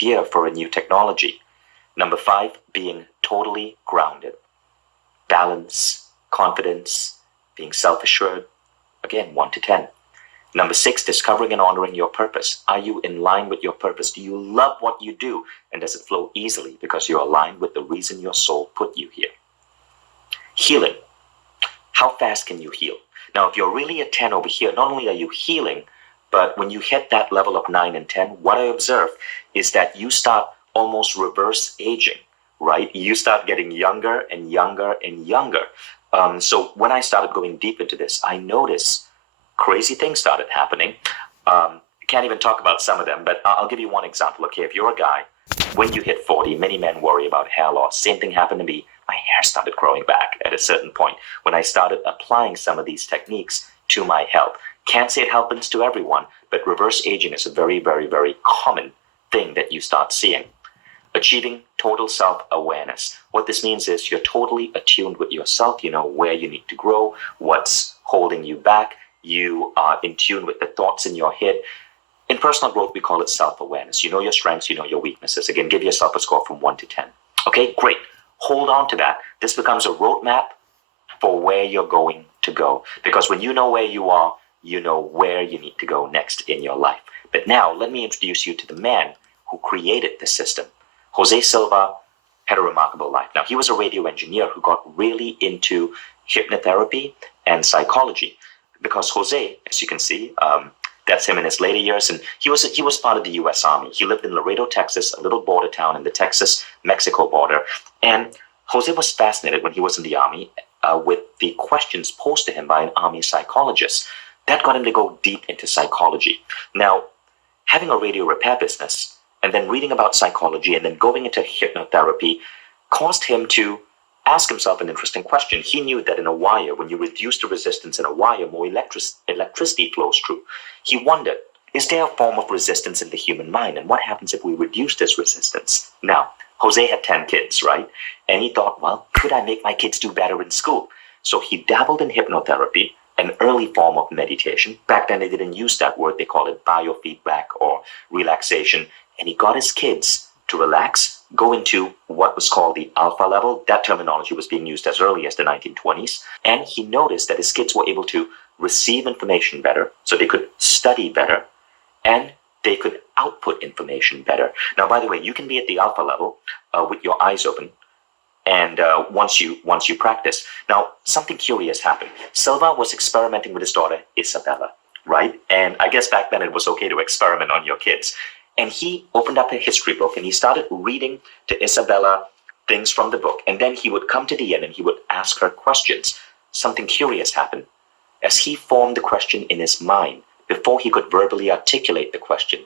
ear for a new technology. Number 5, being totally grounded. Balance, confidence, being self-assured. Again, 1 to 10. Number 6, discovering and honoring your purpose. Are you in line with your purpose? Do you love what you do? And does it flow easily because you're aligned with the reason your soul put you here? Healing. How fast can you heal? Now, if you're really a 10 over here, not only are you healing, but when you hit that level of 9 and 10, what I observe is that you start almost reverse aging, right? You start getting younger and younger and younger. So when I started going deep into this, I noticed crazy things started happening. Can't even talk about some of them, but I'll give you one example. Okay, if you're a guy, when you hit 40, many men worry about hair loss. Same thing happened to me. My hair started growing back at a certain point when I started applying some of these techniques to my health. Can't say it happens to everyone, but reverse aging is a very, very, very common thing that you start seeing. Achieving total self-awareness. What this means is you're totally attuned with yourself. You know where you need to grow, what's holding you back. You are in tune with the thoughts in your head. In personal growth, we call it self-awareness. You know your strengths, you know your weaknesses. Again, give yourself a score from 1 to 10. Okay, great. Hold on to that. This becomes a roadmap for where you're going to go. Because when you know where you are, you know where you need to go next in your life. But now, let me introduce you to the man who created the system. Jose Silva had a remarkable life. Now, he was a radio engineer who got really into hypnotherapy and psychology. Because Jose, as you can see, that's him in his later years, and he was part of the U.S. Army. He lived in Laredo, Texas, a little border town in the Texas-Mexico border. And Jose was fascinated when he was in the Army with the questions posed to him by an Army psychologist. That got him to go deep into psychology. Now, having a radio repair business, and then reading about psychology, and then going into hypnotherapy, caused him to ask himself an interesting question. He knew that in a wire, when you reduce the resistance in a wire, more electricity flows through. He wondered, is there a form of resistance in the human mind? And what happens if we reduce this resistance? Now, Jose had 10 kids, right? And he thought, well, could I make my kids do better in school? So he dabbled in hypnotherapy, an early form of meditation. Back then, they didn't use that word. They called it biofeedback or relaxation. And he got his kids to relax, go into what was called the alpha level. That terminology was being used as early as the 1920s. And he noticed that his kids were able to receive information better, so they could study better, and they could output information better. Now, by the way, you can be at the alpha level with your eyes open, and once you practice. Now, something curious happened. Silva was experimenting with his daughter, Isabella, right? And I guess back then it was okay to experiment on your kids. And he opened up a history book and he started reading to Isabella things from the book. And then he would come to the end and he would ask her questions. Something curious happened. As he formed the question in his mind, before he could verbally articulate the question,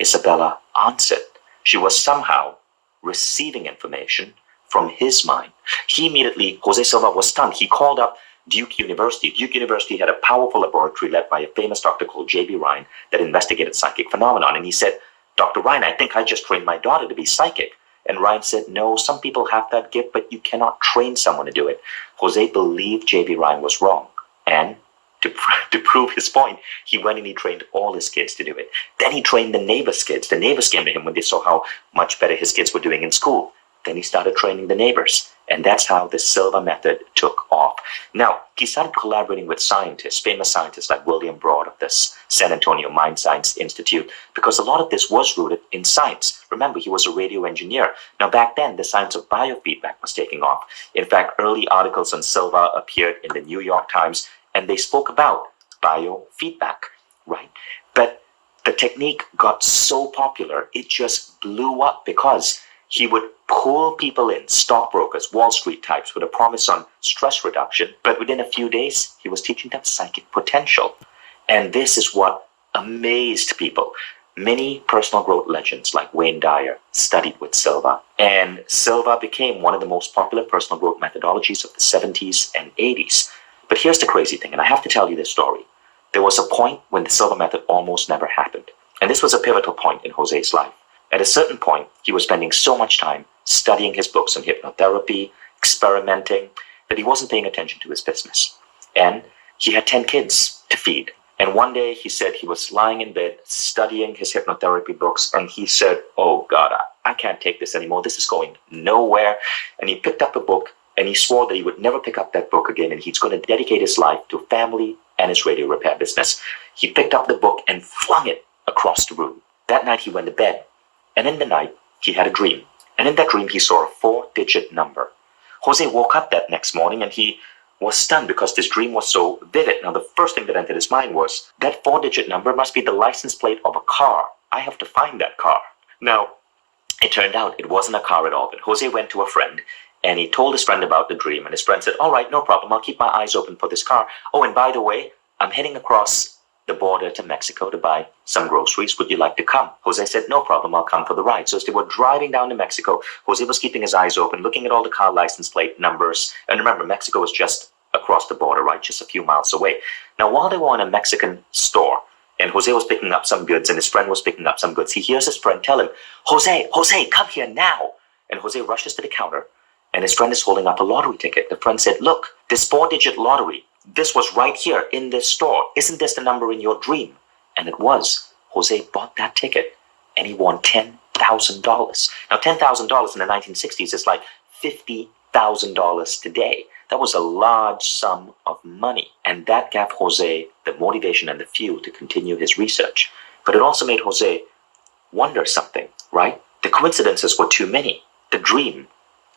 Isabella answered. She was somehow receiving information from his mind. Jose Silva was stunned. He called up Duke University. Duke University had a powerful laboratory led by a famous doctor called J.B. Ryan that investigated psychic phenomenon. And he said, Dr. Ryan, I think I just trained my daughter to be psychic. And Ryan said, no, some people have that gift, but you cannot train someone to do it. Jose believed J.B. Ryan was wrong. And to prove his point, he went and he trained all his kids to do it. Then he trained the neighbors' kids. The neighbors came to him when they saw how much better his kids were doing in school. Then he started training the neighbors. And that's how the Silva method took off. Now, he started collaborating with scientists, famous scientists like William Broad of the San Antonio Mind Science Institute, because a lot of this was rooted in science. Remember, he was a radio engineer. Now, back then, the science of biofeedback was taking off. In fact, early articles on Silva appeared in the New York Times, and they spoke about biofeedback, right? But the technique got so popular, it just blew up because he would pull people in, stockbrokers, Wall Street types, with a promise on stress reduction. But within a few days, he was teaching them psychic potential. And this is what amazed people. Many personal growth legends like Wayne Dyer studied with Silva. And Silva became one of the most popular personal growth methodologies of the 70s and 80s. But here's the crazy thing, and I have to tell you this story. There was a point when the Silva method almost never happened. And this was a pivotal point in Jose's life. At a certain point, he was spending so much time studying his books on hypnotherapy, experimenting, that he wasn't paying attention to his business. And he had 10 kids to feed. And one day he said he was lying in bed studying his hypnotherapy books, and he said, oh God, I can't take this anymore. This is going nowhere. And he picked up a book and he swore that he would never pick up that book again, and he's going to dedicate his life to family and his radio repair business. He picked up the book and flung it across the room. That night he went to bed, and in the night he had a dream. And in that dream he saw a 4-digit number. Jose woke up that next morning and he was stunned because this dream was so vivid. Now, the first thing that entered his mind was, that 4-digit number must be the license plate of a car. I have to find that car. Now, it turned out it wasn't a car at all, but Jose went to a friend and he told his friend about the dream, and his friend said, all right, no problem, I'll keep my eyes open for this car. Oh, and by the way, I'm heading across the border to Mexico to buy some groceries. Would you like to come? Jose said, no problem, I'll come for the ride. So as they were driving down to Mexico, Jose was keeping his eyes open, looking at all the car license plate numbers. And remember, Mexico was just across the border, right? Just a few miles away. Now, while they were in a Mexican store, and Jose was picking up some goods and his friend was picking up some goods, he hears his friend tell him, Jose, come here now. And Jose rushes to the counter, and his friend is holding up a lottery ticket. The friend said, look, this 4-digit lottery, this was right here in this store. Isn't this the number in your dream? And it was. Jose bought that ticket and he won $10,000. Now, $10,000 in the 1960s is like $50,000 today. That was a large sum of money. And that gave Jose the motivation and the fuel to continue his research. But it also made Jose wonder something, right? The coincidences were too many. The dream,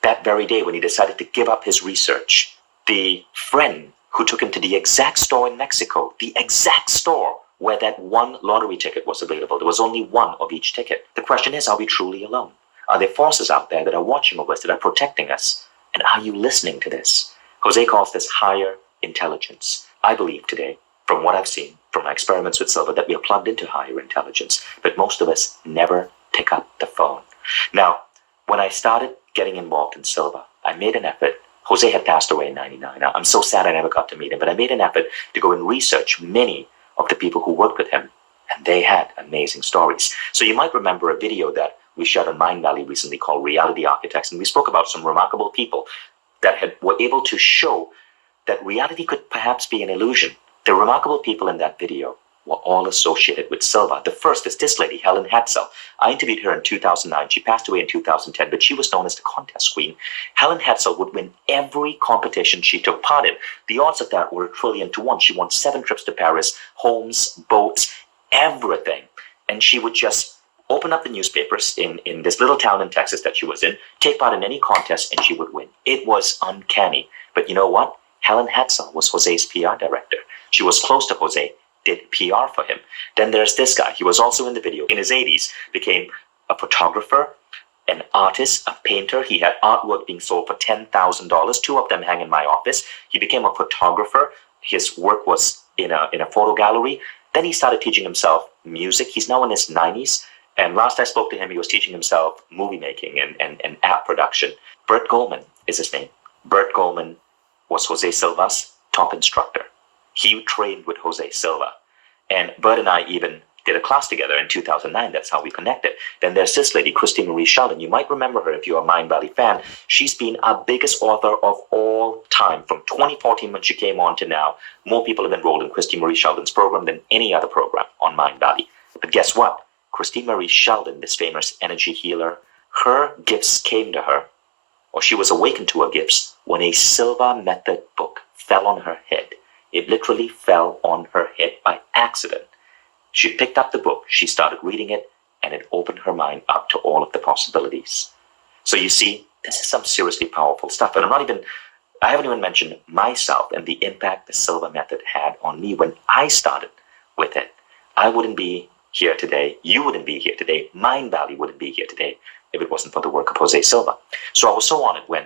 that very day when he decided to give up his research, the friend who took him to the exact store in Mexico, the exact store where that one lottery ticket was available. There was only one of each ticket. The question is, are we truly alone? Are there forces out there that are watching over us, that are protecting us? And are you listening to this? Jose calls this higher intelligence. I believe today, from what I've seen, from my experiments with silva, that we are plugged into higher intelligence. But most of us never pick up the phone. Now, when I started getting involved in silva, I made an effort. Jose had passed away in 99. I'm so sad I never got to meet him, but I made an effort to go and research many of the people who worked with him, and they had amazing stories. So you might remember a video that we shot on Mind Valley recently called Reality Architects, and we spoke about some remarkable people that were able to show that reality could perhaps be an illusion. The remarkable people in that video were all associated with silva. The first is this lady, Helen Hetzel. I interviewed her in 2009. She passed away in 2010, but she was known as the contest queen. Helen Hetzel would win every competition she took part in. The odds of that were 1,000,000,000,000. She won 7 trips to Paris, homes, boats, everything. And she would just open up the newspapers in this little town in Texas that she was in, take part in any contest, and she would win. It was uncanny. But you know what? Helen Hetzel was Jose's PR director. She was close to Jose, did PR for him. Then there's this guy. He was also in the video. In his 80s, became a photographer, an artist, a painter. He had artwork being sold for $10,000. 2 of them hang in my office. He became a photographer. His work was in a photo gallery. Then he started teaching himself music. He's now in his 90s. And last I spoke to him, he was teaching himself movie making and app production. Bert Goldman is his name. Bert Goldman was Jose Silva's top instructor. He trained with Jose Silva. And Bert and I even did a class together in 2009. That's how we connected. Then there's this lady, Christy Marie Sheldon. You might remember her if you're a Mind Valley fan. She's been our biggest author of all time. From 2014 when she came on to now, more people have enrolled in Christy Marie Sheldon's program than any other program on Mind Valley. But guess what? Christy Marie Sheldon, this famous energy healer, her gifts came to her, or she was awakened to her gifts, when a silva method book fell on her head. It literally fell on her head by accident. She picked up the book, she started reading it, and it opened her mind up to all of the possibilities. So you see, this is some seriously powerful stuff. And I haven't even mentioned myself and the impact the silva method had on me when I started with it. I wouldn't be here today. You wouldn't be here today. Mind Valley wouldn't be here today if it wasn't for the work of Jose Silva. So I was so honored when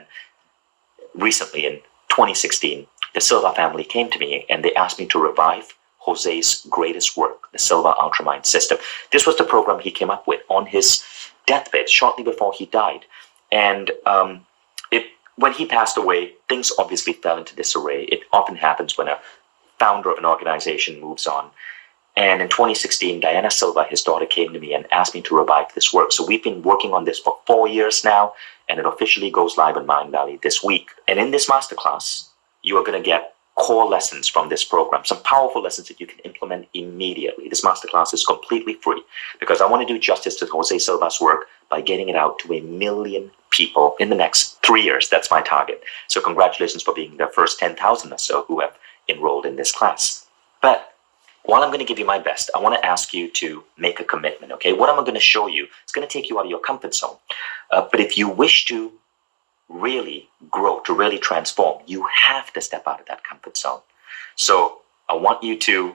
recently in 2016, the Silva family came to me and they asked me to revive Jose's greatest work, the Silva Ultramind System. This was the program he came up with on his deathbed shortly before he died. And when he passed away, things obviously fell into disarray. It often happens when a founder of an organization moves on. And in 2016, Diana Silva, his daughter, came to me and asked me to revive this work. So we've been working on this for 4 years now, and it officially goes live in Mind Valley this week. And in this masterclass, you are going to get core lessons from this program, some powerful lessons that you can implement immediately. This masterclass is completely free because I want to do justice to Jose Silva's work by getting it out to 1 million people in the next 3 years. That's my target. So congratulations for being the first 10,000 or so who have enrolled in this class. But while I'm going to give you my best, I want to ask you to make a commitment, okay? What I'm going to show you is going to take you out of your comfort zone. But if you wish to really grow, to really transform, you have to step out of that comfort zone. So I want you to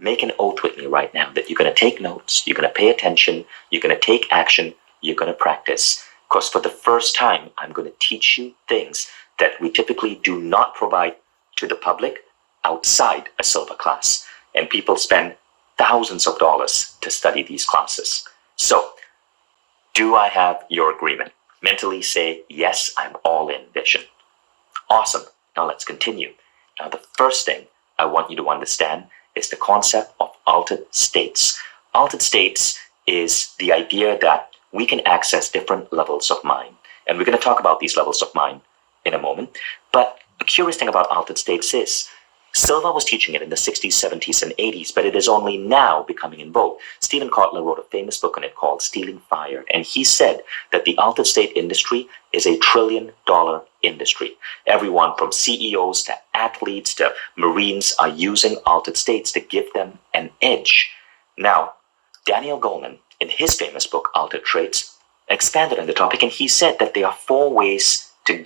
make an oath with me right now that you're going to take notes, you're going to pay attention, you're going to take action, you're going to practice. Because for the first time, I'm going to teach you things that we typically do not provide to the public outside a silver class. And people spend thousands of dollars to study these classes. So, do I have your agreement? Mentally say, yes, I'm all in, Vishen. Awesome. Now let's continue. Now the first thing I want you to understand is the concept of altered states. Altered states is the idea that we can access different levels of mind. And we're going to talk about these levels of mind in a moment. But a curious thing about altered states is Silva was teaching it in the 60s, 70s, and 80s, but it is only now becoming in vogue. Stephen Kotler wrote a famous book on it called Stealing Fire, and he said that the altered state industry is a $1 trillion industry. Everyone from CEOs to athletes to Marines are using altered states to give them an edge. Now, Daniel Goleman, in his famous book, Altered Traits, expanded on the topic, and he said that there are 4 ways to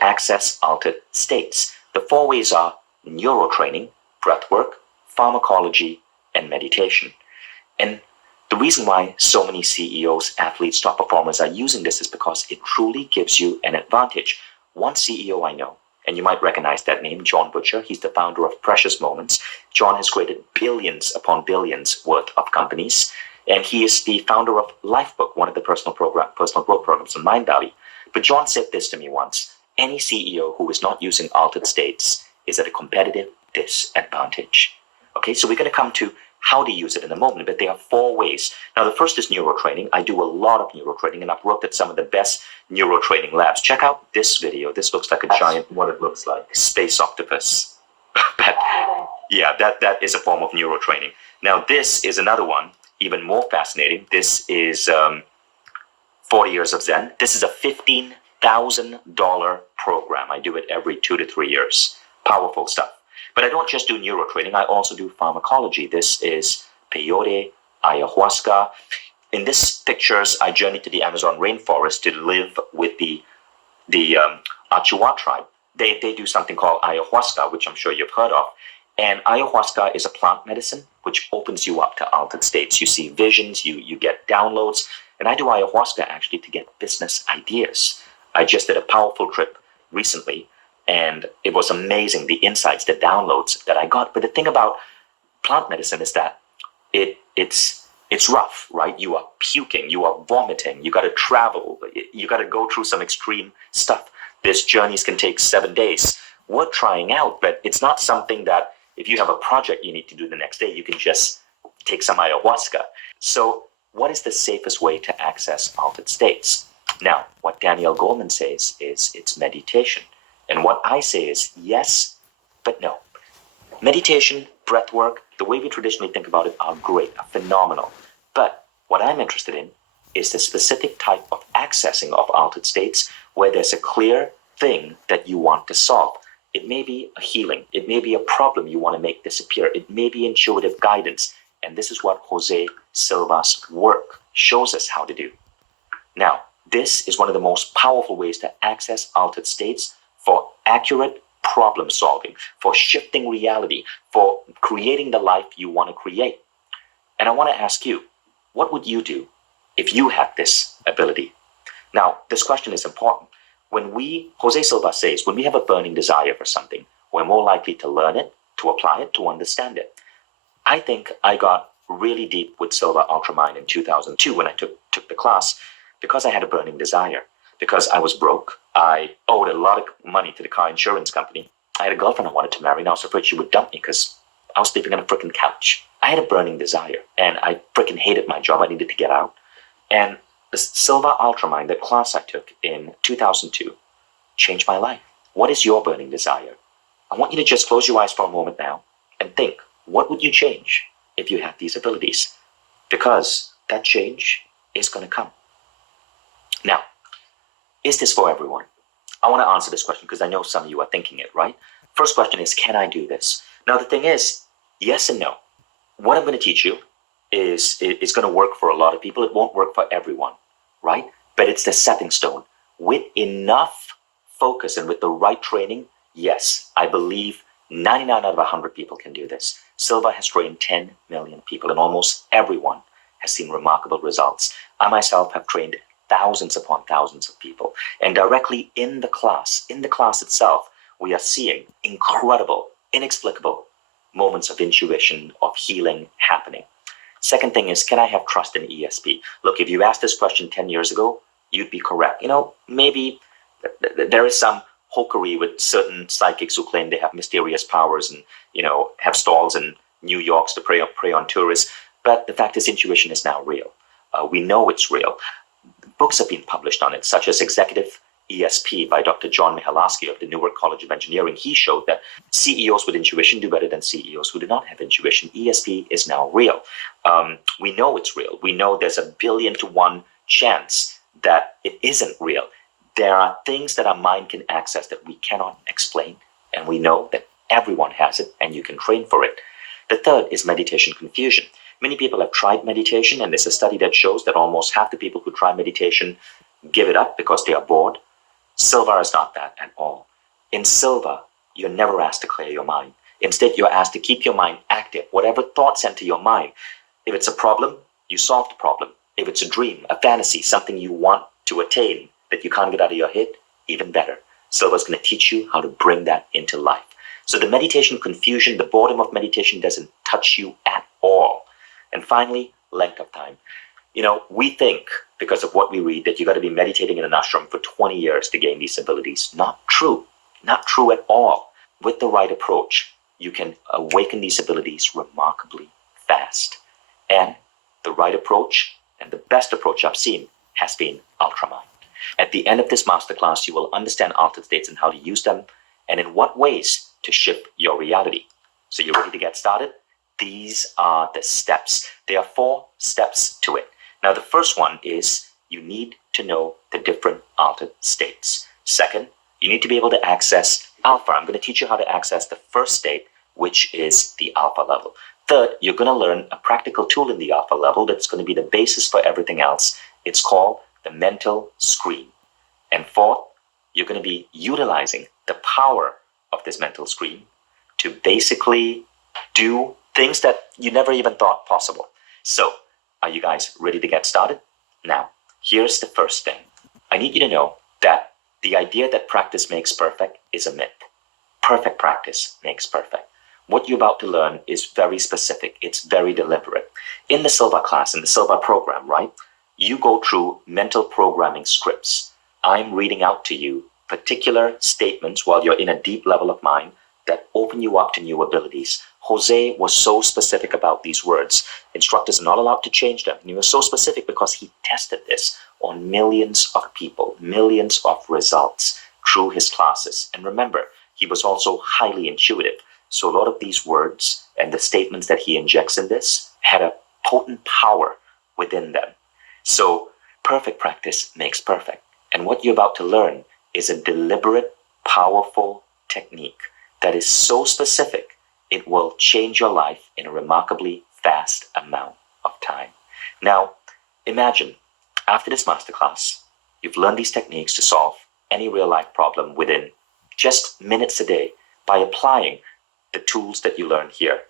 access altered states. The 4 ways are neurotraining, breathwork, pharmacology, and meditation. And the reason why so many CEOs, athletes, top performers are using this is because it truly gives you an advantage. One CEO I know, and you might recognize that name, John Butcher. He's the founder of Precious Moments. John has created billions upon billions worth of companies. And he is the founder of Lifebook, one of the personal growth programs in Mindvalley. But John said this to me once: any CEO who is not using altered states is at a competitive disadvantage. Okay, so we're going to come to how to use it in a moment, but there are 4 ways. Now, the first is neurotraining. I do a lot of neurotraining, and I've worked at some of the best neurotraining labs. Check out this video. This looks like a giant, what it looks like, space octopus. But yeah, that is a form of neurotraining. Now, this is another one, even more fascinating. This is 40 Years of Zen. This is a $15,000 program. I do it every 2 to 3 years. Powerful stuff. But I don't just do neurotraining. I also do pharmacology. This is peyote, ayahuasca. In these pictures, I journeyed to the Amazon rainforest to live with the Achuar tribe. They do something called ayahuasca, which I'm sure you've heard of. And ayahuasca is a plant medicine which opens you up to altered states. You see visions, you get downloads. And I do ayahuasca actually to get business ideas. I just did a powerful trip recently, and it was amazing, the insights, the downloads that I got. But the thing about plant medicine is that it's rough, right? You are puking, you are vomiting, you got to travel, you got to go through some extreme stuff. These journeys can take 7 days. We're trying out, but it's not something that if you have a project you need to do the next day, you can just take some ayahuasca. So what is the safest way to access altered states? Now, what Daniel Goleman says is it's meditation. And what I say is yes, but no. Meditation, breath work, the way we traditionally think about it are great, are phenomenal. But what I'm interested in is the specific type of accessing of altered states where there's a clear thing that you want to solve. It may be a healing. It may be a problem you want to make disappear. It may be intuitive guidance. And this is what Jose Silva's work shows us how to do. Now, this is one of the most powerful ways to access altered states for accurate problem solving, for shifting reality, for creating the life you want to create. And I want to ask you, what would you do if you had this ability? Now, this question is important. Jose Silva says, when we have a burning desire for something, we're more likely to learn it, to apply it, to understand it. I think I got really deep with Silva Ultramind in 2002 when I took the class because I had a burning desire. Because I was broke, I owed a lot of money to the car insurance company. I had a girlfriend I wanted to marry, and I was afraid she would dump me because I was sleeping on a freaking couch. I had a burning desire, and I freaking hated my job. I needed to get out. And the Silva Ultramind, that class I took in 2002, changed my life. What is your burning desire? I want you to just close your eyes for a moment now and think, what would you change if you had these abilities? Because that change is going to come. Now, is this for everyone? I want to answer this question because I know some of you are thinking it, right? First question is, can I do this? Now, the thing is, yes and no. What I'm going to teach you is going to work for a lot of people. It won't work for everyone, right? But it's the stepping stone. With enough focus and with the right training, yes, I believe 99 out of 100 people can do this. Silva has trained 10 million people, and almost everyone has seen remarkable results. I myself have trained thousands upon thousands of people. And directly in the class itself, we are seeing incredible, inexplicable moments of intuition, of healing happening. Second thing is, can I have trust in ESP? Look, if you asked this question 10 years ago, you'd be correct. Maybe there is some hokery with certain psychics who claim they have mysterious powers and, have stalls in New York to prey on tourists. But the fact is, intuition is now real. We know it's real. Books have been published on it, such as Executive ESP by Dr. John Michalowski of the Newark College of Engineering. He showed that CEOs with intuition do better than CEOs who do not have intuition. ESP is now real. We know it's real. We know there's 1 billion to 1 chance that it isn't real. There are things that our mind can access that we cannot explain, and we know that everyone has it, and you can train for it. The third is meditation confusion. Many people have tried meditation, and there's a study that shows that almost half the people who try meditation give it up because they are bored. Silva is not that at all. In Silva, you're never asked to clear your mind. Instead, you're asked to keep your mind active. Whatever thoughts enter your mind, if it's a problem, you solve the problem. If it's a dream, a fantasy, something you want to attain that you can't get out of your head, even better. Silva's going to teach you how to bring that into life. So the meditation confusion, the boredom of meditation doesn't touch you at all. And finally, length of time. We think, because of what we read, that you got to be meditating in an ashram for 20 years to gain these abilities. Not true. Not true at all. With the right approach, you can awaken these abilities remarkably fast. And the right approach, and the best approach I've seen, has been Ultramind. At the end of this masterclass, you will understand altered states and how to use them, and in what ways to shift your reality. So you're ready to get started? These are the steps. There are 4 steps to it. Now, the first one is you need to know the different altered states. Second, you need to be able to access alpha. I'm going to teach you how to access the first state, which is the alpha level. Third, you're going to learn a practical tool in the alpha level that's going to be the basis for everything else. It's called the mental screen. And fourth, you're going to be utilizing the power of this mental screen to basically do things that you never even thought possible. So, are you guys ready to get started? Now, here's the first thing. I need you to know that the idea that practice makes perfect is a myth. Perfect practice makes perfect. What you're about to learn is very specific. It's very deliberate. In the Silva class, in the Silva program, right, you go through mental programming scripts. I'm reading out to you particular statements while you're in a deep level of mind that open you up to new abilities. Jose was so specific about these words. Instructors are not allowed to change them. And he was so specific because he tested this on millions of people, millions of results through his classes. And remember, he was also highly intuitive. So a lot of these words and the statements that he injects in this had a potent power within them. So perfect practice makes perfect. And what you're about to learn is a deliberate, powerful technique that is so specific, it will change your life in a remarkably fast amount of time. Now, imagine, after this masterclass, you've learned these techniques to solve any real-life problem within just minutes a day by applying the tools that you learn here.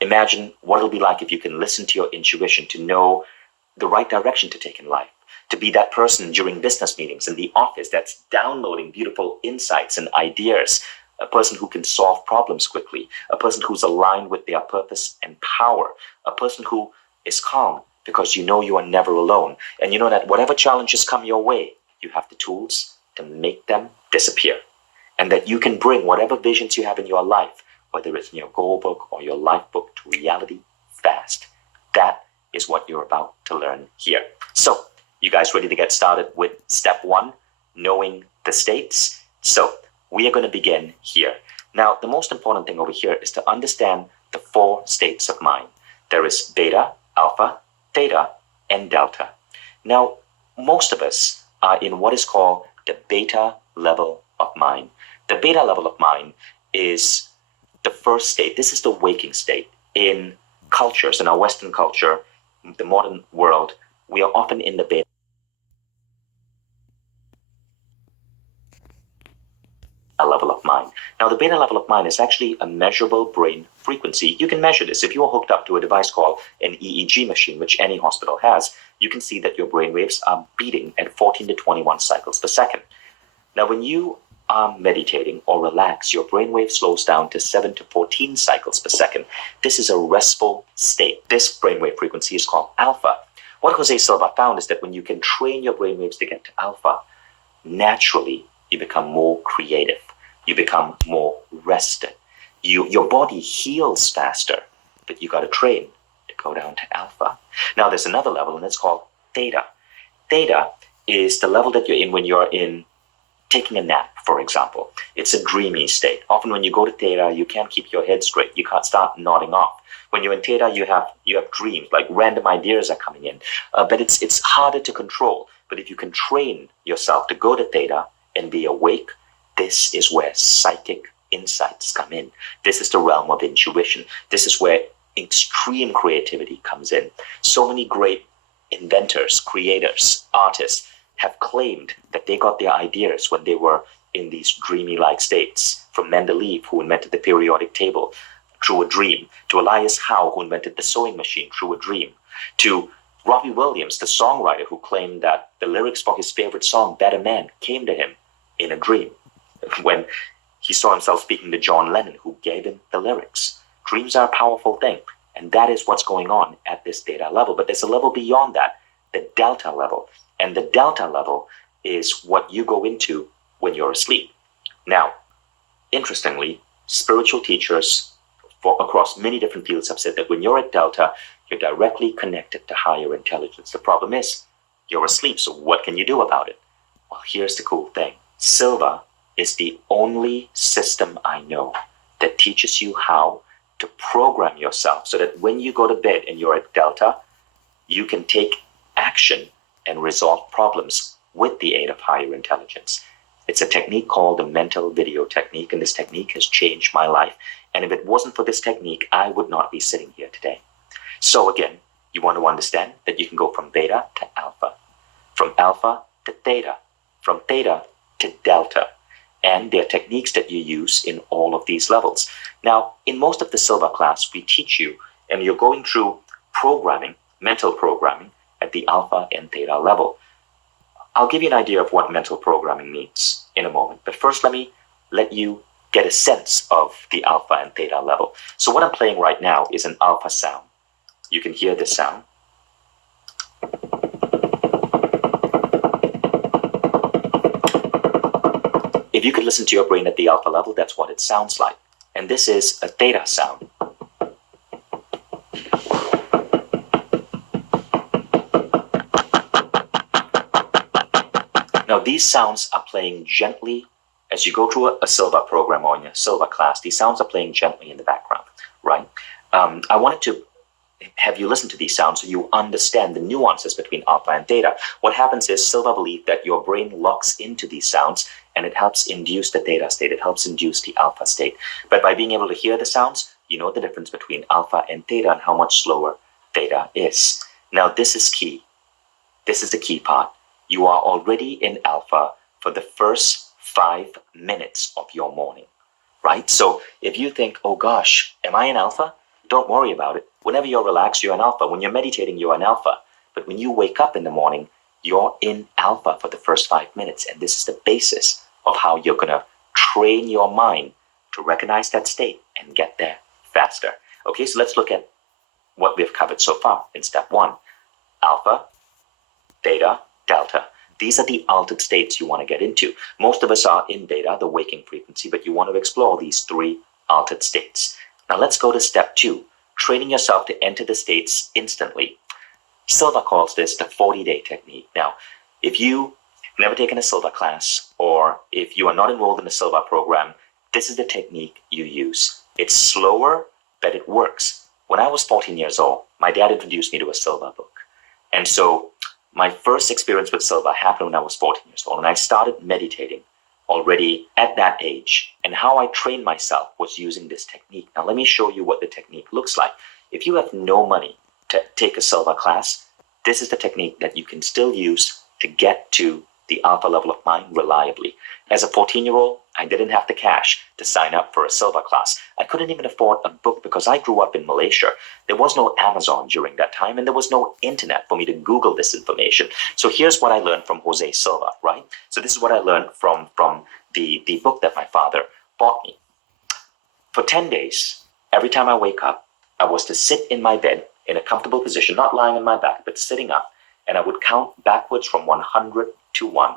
Imagine what it'll be like if you can listen to your intuition to know the right direction to take in life, to be that person during business meetings in the office that's downloading beautiful insights and ideas, a person who can solve problems quickly, a person who's aligned with their purpose and power, a person who is calm because you know you are never alone, and you know that whatever challenges come your way, you have the tools to make them disappear, and that you can bring whatever visions you have in your life, whether it's in your goal book or your life book, to reality fast. That is what you're about to learn here. So, you guys ready to get started with step 1, knowing the states? So, we are going to begin here. Now, the most important thing over here is to understand the 4 states of mind. There is beta, alpha, theta, and delta. Now, most of us are in what is called the beta level of mind. The beta level of mind is the first state. This is the waking state. In cultures, in our Western culture, the modern world, we are often in the beta level of mind. Now, the beta level of mind is actually a measurable brain frequency. You can measure this. If you are hooked up to a device called an EEG machine, which any hospital has, you can see that your brain waves are beating at 14 to 21 cycles per second. Now, when you are meditating or relax, your brainwave slows down to 7 to 14 cycles per second. This is a restful state. This brainwave frequency is called alpha. What Jose Silva found is that when you can train your brainwaves to get to alpha, naturally you become more creative. You become more rested. Your body heals faster, but you got to train to go down to alpha. Now, there's another level, and it's called theta. Theta is the level that you're in when you're in taking a nap, for example. It's a dreamy state. Often when you go to theta, you can't keep your head straight. You can't start nodding off. When you're in theta, you have dreams, like random ideas are coming in. But it's harder to control. But if you can train yourself to go to theta and be awake, this is where psychic insights come in. This is the realm of intuition. This is where extreme creativity comes in. So many great inventors, creators, artists have claimed that they got their ideas when they were in these dreamy-like states. From Mendeleev, who invented the periodic table, through a dream, to Elias Howe, who invented the sewing machine, through a dream, to Robbie Williams, the songwriter who claimed that the lyrics for his favorite song, Better Man, came to him in a dream when he saw himself speaking to John Lennon, who gave him the lyrics. Dreams are a powerful thing, and that is what's going on at this theta level. But there's a level beyond that, the delta level. And the delta level is what you go into when you're asleep. Now, interestingly, spiritual teachers across many different fields have said that when you're at delta, you're directly connected to higher intelligence. The problem is, you're asleep, so what can you do about it? Well, here's the cool thing. Silva is the only system I know that teaches you how to program yourself so that when you go to bed and you're at delta, you can take action and resolve problems with the aid of higher intelligence. It's a technique called the mental video technique, and this technique has changed my life. And if it wasn't for this technique, I would not be sitting here today. So again, you want to understand that you can go from beta to alpha, from alpha to theta, from theta to delta. And there are techniques that you use in all of these levels. Now, in most of the Silva class, we teach you, and you're going through programming, mental programming, at the alpha and theta level. I'll give you an idea of what mental programming means in a moment. But first, let you get a sense of the alpha and theta level. So what I'm playing right now is an alpha sound. You can hear this sound. If you could listen to your brain at the alpha level, that's what it sounds like. And this is a theta sound. Now, these sounds are playing gently as you go through a Silva program or in a Silva class. These sounds are playing gently in the background, right? I wanted to have you listen to these sounds so you understand the nuances between alpha and theta. What happens is Silva believed that your brain locks into these sounds and it helps induce the theta state. It helps induce the alpha state. But by being able to hear the sounds, you know the difference between alpha and theta and how much slower theta is. Now, this is key. This is the key part. You are already in alpha for the first 5 minutes of your morning, right? So if you think, oh gosh, am I in alpha? Don't worry about it. Whenever you're relaxed, you're in alpha. When you're meditating, you're in alpha. But when you wake up in the morning, you're in alpha for the first 5 minutes. And this is the basis of how you're going to train your mind to recognize that state and get there faster. Okay, so let's look at what we've covered so far in step 1. Alpha, theta, delta. These are the altered states you want to get into. Most of us are in beta, the waking frequency, but you want to explore these 3 altered states. Now let's go to step 2, training yourself to enter the states instantly. Silva calls this the 40-day technique. Now, if you've never taken a Silva class, or if you are not enrolled in a Silva program, this is the technique you use. It's slower, but it works. When I was 14 years old, my dad introduced me to a silva book. And so my first experience with silva happened when I was 14 years old, and I started meditating already at that age. And how I trained myself was using this technique. Now, let me show you what the technique looks like. If you have no money to take a silva class, this is the technique that you can still use to get to the alpha level of mind reliably. As a 14-year-old, I didn't have the cash to sign up for a silva class. I couldn't even afford a book because I grew up in Malaysia. There was no Amazon during that time, and there was no internet for me to Google this information. So here's what I learned from Jose Silva, right? So this is what I learned from the book that my father bought me. For 10 days, every time I wake up, I was to sit in my bed in a comfortable position, not lying on my back, but sitting up, and I would count backwards from 100 to 1,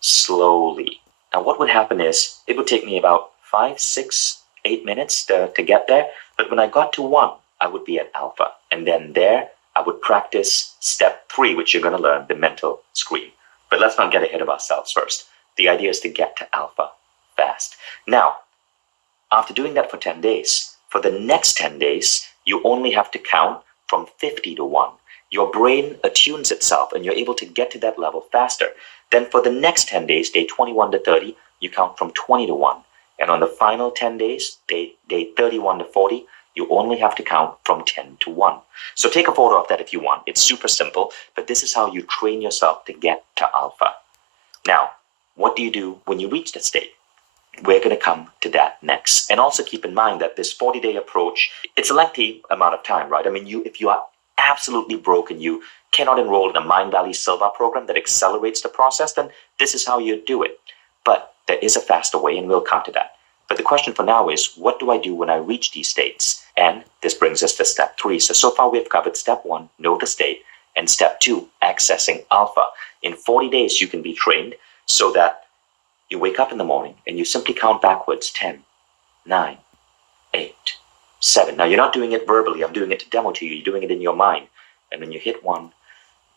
slowly. Now, what would happen is, it would take me about 5, 6, 8 minutes to get there, but when I got to 1, I would be at alpha, and then there, I would practice step 3, which you're going to learn, the mental screen. But let's not get ahead of ourselves first. The idea is to get to alpha fast. Now, after doing that for 10 days, for the next 10 days, you only have to count from 50 to 1. Your brain attunes itself and you're able to get to that level faster. Then for the next 10 days, day 21 to 30, you count from 20 to 1. And on the final 10 days, day 31 to 40, you only have to count from 10 to 1. So take a photo of that if you want. It's super simple, but this is how you train yourself to get to alpha. Now, what do you do when you reach that state? We're going to come to that next. And also keep in mind that this 40-day approach, it's a lengthy amount of time, right? I mean, if you are absolutely broke and you cannot enroll in a Mind Valley Silva program that accelerates the process, then this is how you do it. But there is a faster way, and we'll come to that. But the question for now is, what do I do when I reach these states? And this brings us to step 3. So far we've covered step 1, know the state, and step 2, accessing alpha. In 40 days, you can be trained so that you wake up in the morning and you simply count backwards 10, 9, 8, 7. Now, you're not doing it verbally. I'm doing it to demo to you. You're doing it in your mind. And when you hit 1,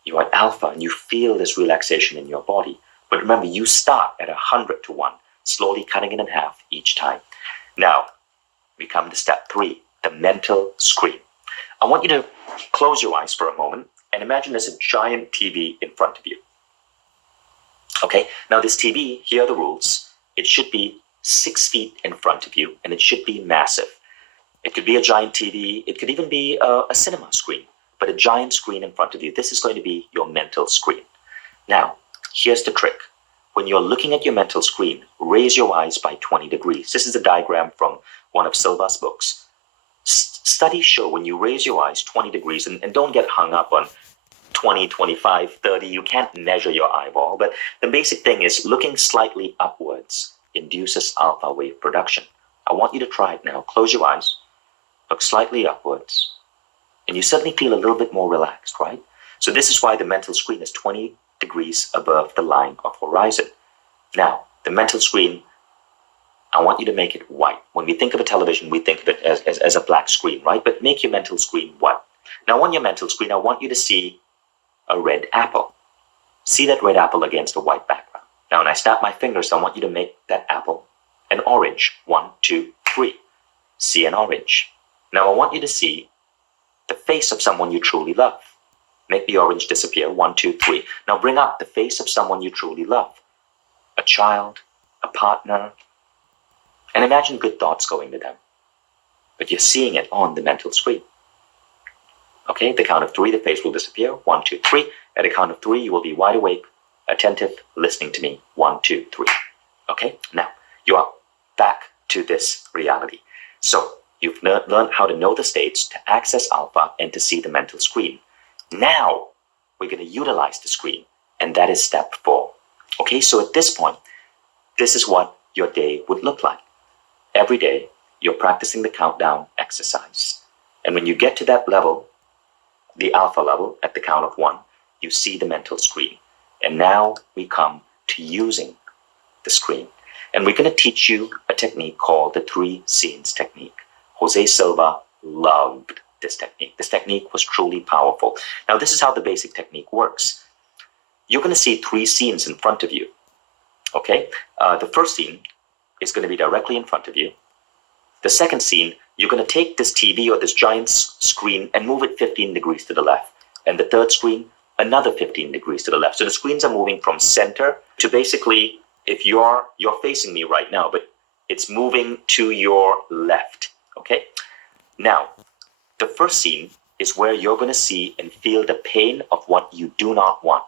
you're at alpha and you feel this relaxation in your body. But remember, you start at 100 to 1, slowly cutting it in half each time. Now, we come to step 3, the mental screen. I want you to close your eyes for a moment and imagine there's a giant TV in front of you. Okay, now this TV, here are the rules. It should be 6 feet in front of you, and it should be massive. It could be a giant TV. It could even be a cinema screen, but a giant screen in front of you. This is going to be your mental screen. Now, here's the trick. When you're looking at your mental screen, raise your eyes by 20 degrees. This is a diagram from one of Silva's books. Studies show when you raise your eyes 20 degrees, and don't get hung up on 20, 25, 30, you can't measure your eyeball, but the basic thing is looking slightly upwards induces alpha wave production. I want you to try it now. Close your eyes, look slightly upwards, and you suddenly feel a little bit more relaxed, right? So this is why the mental screen is 20 degrees above the line of horizon. Now, the mental screen, I want you to make it white. When we think of a television, we think of it as a black screen, right? But make your mental screen white. Now, on your mental screen, I want you to see a red apple. See that red apple against a white background. Now, when I snap my fingers, I want you to make that apple an orange. 1, 2, 3. See an orange. Now, I want you to see the face of someone you truly love. Make the orange disappear. 1, 2, 3. Now, bring up the face of someone you truly love. A child, a partner, and imagine good thoughts going to them. But you're seeing it on the mental screen. Okay, at the count of 3, the face will disappear. 1, 2, 3. At the count of 3, you will be wide awake, attentive, listening to me. 1, 2, 3. Okay, now you are back to this reality. So you've learned how to know the states, to access alpha, and to see the mental screen. Now we're going to utilize the screen, and that is step 4. Okay, so at this point, this is what your day would look like. Every day, you're practicing the countdown exercise. And when you get to that level, the alpha level, at the count of 1, you see the mental screen. And now we come to using the screen. And we're going to teach you a technique called the 3 scenes technique. Jose Silva loved this technique. This technique was truly powerful. Now, this is how the basic technique works. You're going to see 3 scenes in front of you. Okay? The first scene is going to be directly in front of you. The second scene, you're going to take this TV or this giant screen and move it 15 degrees to the left. And the third screen, another 15 degrees to the left. So the screens are moving from center to basically, if you're facing me right now, but it's moving to your left, okay? Now, the first scene is where you're going to see and feel the pain of what you do not want.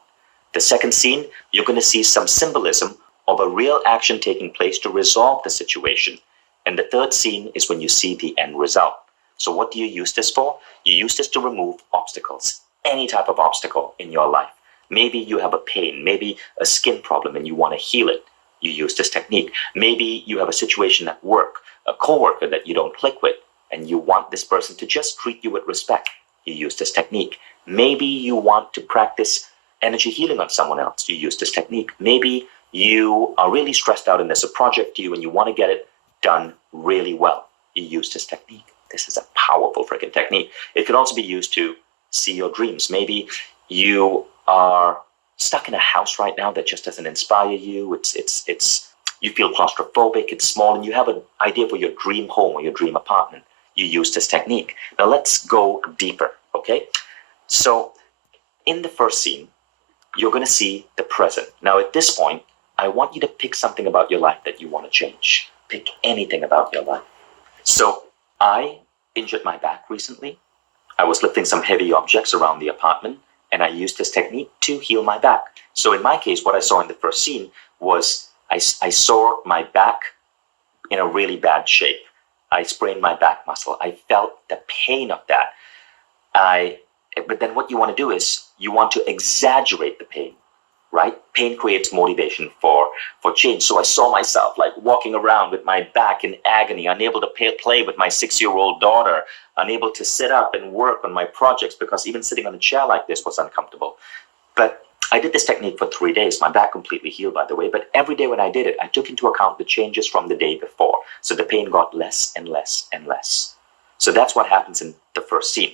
The second scene, you're going to see some symbolism of a real action taking place to resolve the situation. And the third scene is when you see the end result. So what do you use this for? You use this to remove obstacles, any type of obstacle in your life. Maybe you have a pain, maybe a skin problem and you want to heal it. You use this technique. Maybe you have a situation at work, a coworker that you don't click with, and you want this person to just treat you with respect. You use this technique. Maybe you want to practice energy healing on someone else. You use this technique. Maybe you are really stressed out and there's a project due and you want to get it done really well. You use this technique. This is a powerful freaking technique. It can also be used to see your dreams. Maybe you are stuck in a house right now that just doesn't inspire you. It's you feel claustrophobic, it's small, and you have an idea for your dream home or your dream apartment. You use this technique. Now let's go deeper, okay? So in the first scene, you're going to see the present. Now at this point, I want you to pick something about your life that you want to change. Pick anything about your life. So I injured my back recently. I was lifting some heavy objects around the apartment, and I used this technique to heal my back. So in my case, what I saw in the first scene was I saw my back in a really bad shape. I sprained my back muscle. I felt the pain of that. But then what you want to do is you want to exaggerate the pain, right? Pain creates motivation for change. So I saw myself like walking around with my back in agony, unable to play with my 6-year-old daughter, unable to sit up and work on my projects because even sitting on a chair like this was uncomfortable. But I did this technique for 3 days. My back completely healed, by the way. But every day when I did it, I took into account the changes from the day before. So the pain got less and less and less. So that's what happens in the first scene.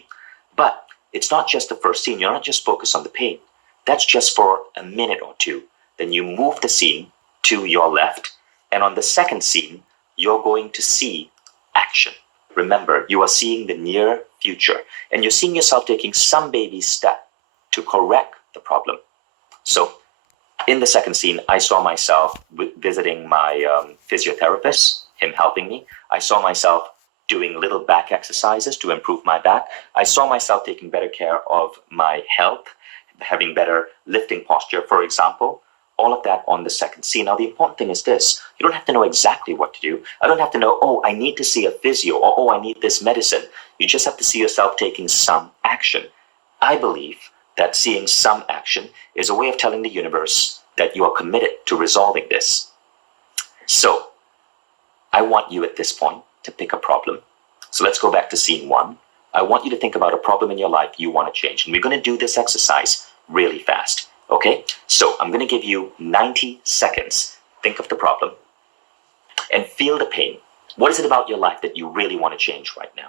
But it's not just the first scene. You're not just focused on the pain. That's just for a minute or two. Then you move the scene to your left. And on the second scene, you're going to see action. Remember, you are seeing the near future. And you're seeing yourself taking some baby step to correct the problem. So in the second scene, I saw myself visiting my physiotherapist, him helping me. I saw myself doing little back exercises to improve my back. I saw myself taking better care of my health, having better lifting posture, for example. All of that on the second scene. Now, the important thing is this. You don't have to know exactly what to do. I don't have to know, oh, I need to see a physio, or oh, I need this medicine. You just have to see yourself taking some action. I believe that seeing some action is a way of telling the universe that you are committed to resolving this. So I want you at this point to pick a problem. So let's go back to scene 1. I want you to think about a problem in your life you want to change. And we're going to do this exercise really fast. Okay? So I'm going to give you 90 seconds. Think of the problem and feel the pain. What is it about your life that you really want to change right now?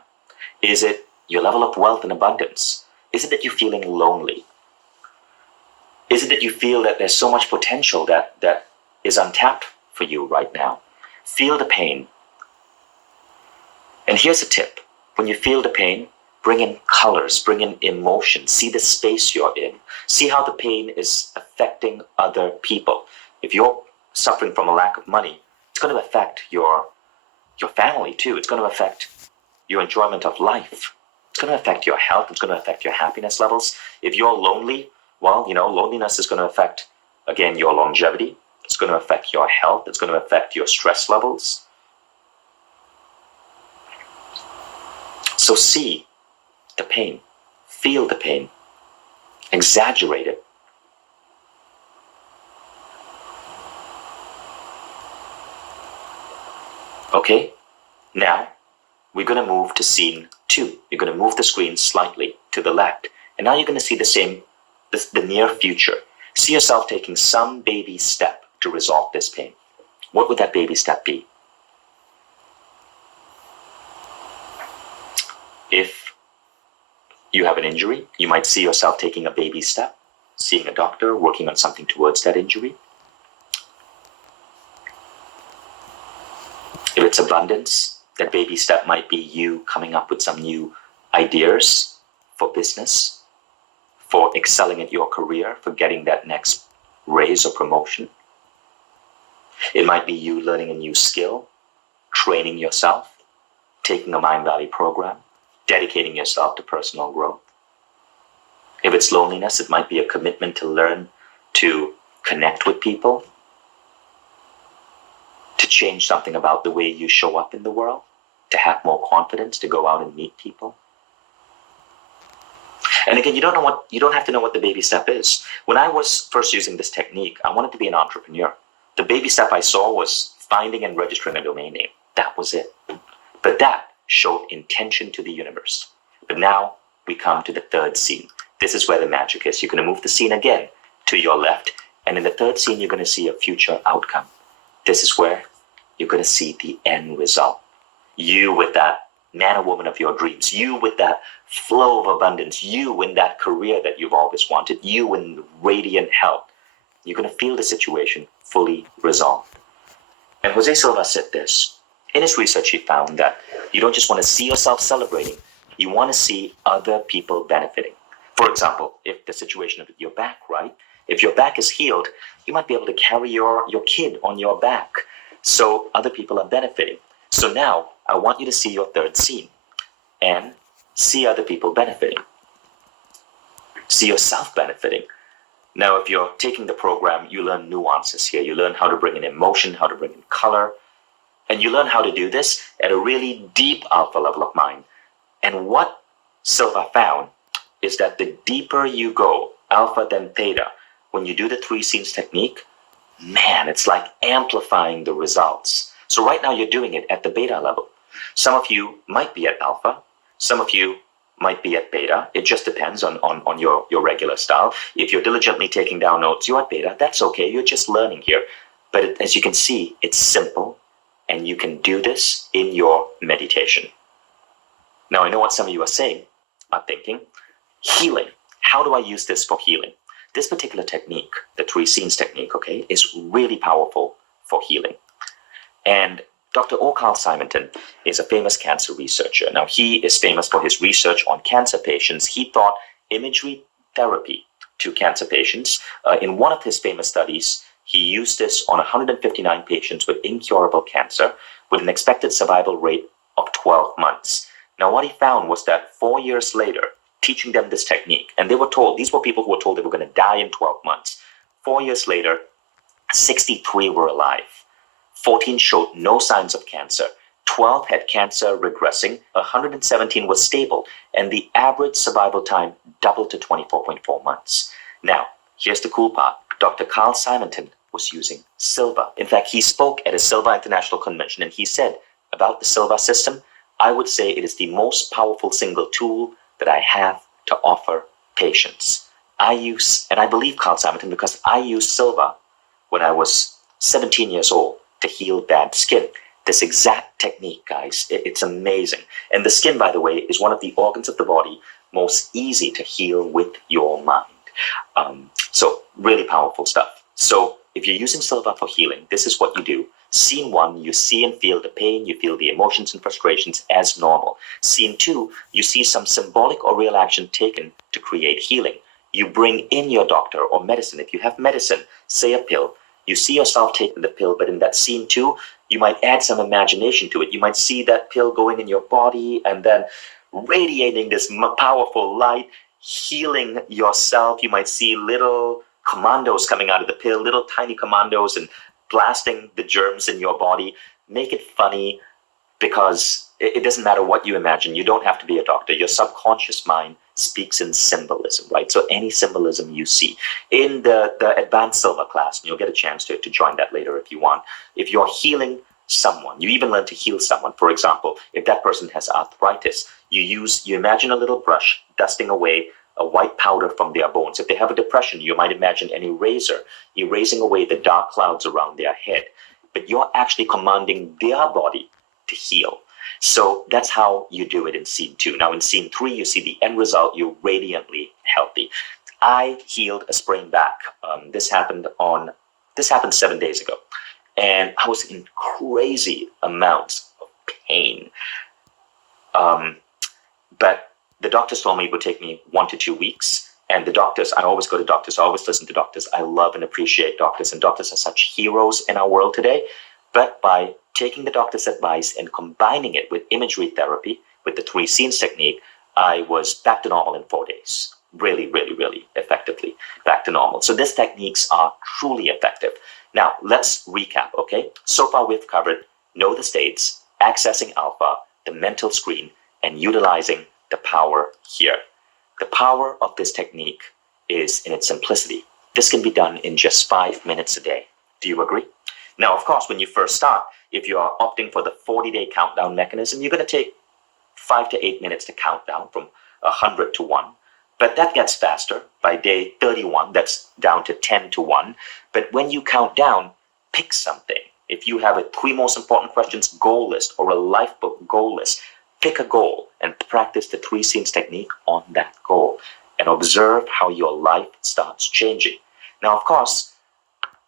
Is it your level of wealth and abundance? Is it that you're feeling lonely? Is it that you feel that there's so much potential that is untapped for you right now? Feel the pain. And here's a tip. When you feel the pain, bring in colors, bring in emotion. See the space you're in. See how the pain is affecting other people. If you're suffering from a lack of money, it's going to affect your family too. It's going to affect your enjoyment of life. It's going to affect your health. It's going to affect your happiness levels. If you're lonely, well, loneliness is going to affect, again, your longevity. It's going to affect your health. It's going to affect your stress levels. So see the pain. Feel the pain. Exaggerate it. Okay? Now, we're going to move to scene 2. You're going to move the screen slightly to the left. And now you're going to see the near future. See yourself taking some baby step to resolve this pain. What would that baby step be? If you have an injury, you might see yourself taking a baby step, seeing a doctor, working on something towards that injury. abundance. That baby step might be you coming up with some new ideas for business, for excelling at your career, for getting that next raise or promotion. It might be you learning a new skill, training yourself, taking a Mind Valley program, dedicating yourself to personal growth. If it's loneliness, it might be a commitment to learn to connect with people, to change something about the way you show up in the world, to have more confidence, to go out and meet people. And again, you don't have to know what the baby step is. When I was first using this technique, I wanted to be an entrepreneur. The baby step I saw was finding and registering a domain name. That was it. But that showed intention to the universe. But now we come to the third scene. This is where the magic is. You're going to move the scene again to your left. And in the third scene, you're going to see a future outcome. This is where you're going to see the end result. You with that man or woman of your dreams. You with that flow of abundance. You in that career that you've always wanted. You in radiant health. You're going to feel the situation fully resolved. And Jose Silva said this. In his research, he found that you don't just want to see yourself celebrating. You want to see other people benefiting. For example, if the situation of your back, right? If your back is healed, you might be able to carry your kid on your back. So other people are benefiting. So now I want you to see your third scene and see other people benefiting. See yourself benefiting. Now, if you're taking the program, you learn nuances here. You learn how to bring in emotion, how to bring in color. And you learn how to do this at a really deep alpha level of mind. And what Silva found is that the deeper you go, alpha then theta, when you do the 3 scenes technique, man, it's like amplifying the results. So right now you're doing it at the beta level. Some of you might be at alpha. Some of you might be at beta. It just depends on your regular style. If you're diligently taking down notes, you're at beta. That's okay. You're just learning here. But as you can see, it's simple. And you can do this in your meditation. Now, I know what some of you are thinking. Healing. How do I use this for healing? This particular technique, the 3 scenes technique, okay, is really powerful for healing. And Dr. O. Carl Simonton is a famous cancer researcher. Now, he is famous for his research on cancer patients. He taught imagery therapy to cancer patients. In one of his famous studies, he used this on 159 patients with incurable cancer with an expected survival rate of 12 months. Now, what he found was that 4 years later, teaching them this technique, and they were told, these were people who were told they were going to die in 12 months. 4 years later, 63 were alive. 14 showed no signs of cancer. 12 had cancer regressing. 117 was stable. And the average survival time doubled to 24.4 months. Now, here's the cool part. Dr. Carl Simonton was using silva. In fact, he spoke at a Silva International Convention, and he said about the silva system, I would say it is the most powerful single tool that I have to offer patients. I believe Carl Simonton because I used silva when I was 17 years old to heal bad skin. This exact technique, guys, it's amazing. And the skin, by the way, is one of the organs of the body most easy to heal with your mind. So really powerful stuff. So if you're using silva for healing, this is what you do. Scene 1, you see and feel the pain, you feel the emotions and frustrations as normal. Scene 2, you see some symbolic or real action taken to create healing. You bring in your doctor or medicine. If you have medicine, say a pill, you see yourself taking the pill, but in that scene 2, you might add some imagination to it. You might see that pill going in your body and then radiating this powerful light, healing yourself. You might see little commandos coming out of the pill, little tiny commandos, and blasting the germs in your body. Make it funny because it doesn't matter what you imagine. You don't have to be a doctor. Your subconscious mind speaks in symbolism, right? So any symbolism you see. In the advanced silva class, and you'll get a chance to join that later if you want, if you're healing someone, you even learn to heal someone. For example, if that person has arthritis, you imagine a little brush dusting away a white powder from their bones. If they have a depression, you might imagine an eraser erasing away the dark clouds around their head. But you're actually commanding their body to heal. So that's how you do it in scene 2. Now in scene 3, you see the end result. You're radiantly healthy. I healed a sprained back. This happened 7 days ago. And I was in crazy amounts of pain. But the doctors told me it would take me 1 to 2 weeks. And the doctors, I always go to doctors, I always listen to doctors. I love and appreciate doctors, and doctors are such heroes in our world today. But by taking the doctor's advice and combining it with imagery therapy, with the 3 scenes technique, I was back to normal in 4 days. Really, really, really effectively back to normal. So these techniques are truly effective. Now, let's recap, okay? So far we've covered know the states, accessing alpha, the mental screen, and utilizing the power here. The power of this technique is in its simplicity. This can be done in just 5 minutes a day. Do you agree? Now, of course, when you first start, if you are opting for the 40-day countdown mechanism, you're going to take 5 to 8 minutes to count down from 100 to 1. But that gets faster. By day 31, that's down to 10 to 1. But when you count down, pick something. If you have a 3 most important questions goal list or a life book goal list, pick a goal and practice the 3 scenes technique on that goal and observe how your life starts changing. Now, of course,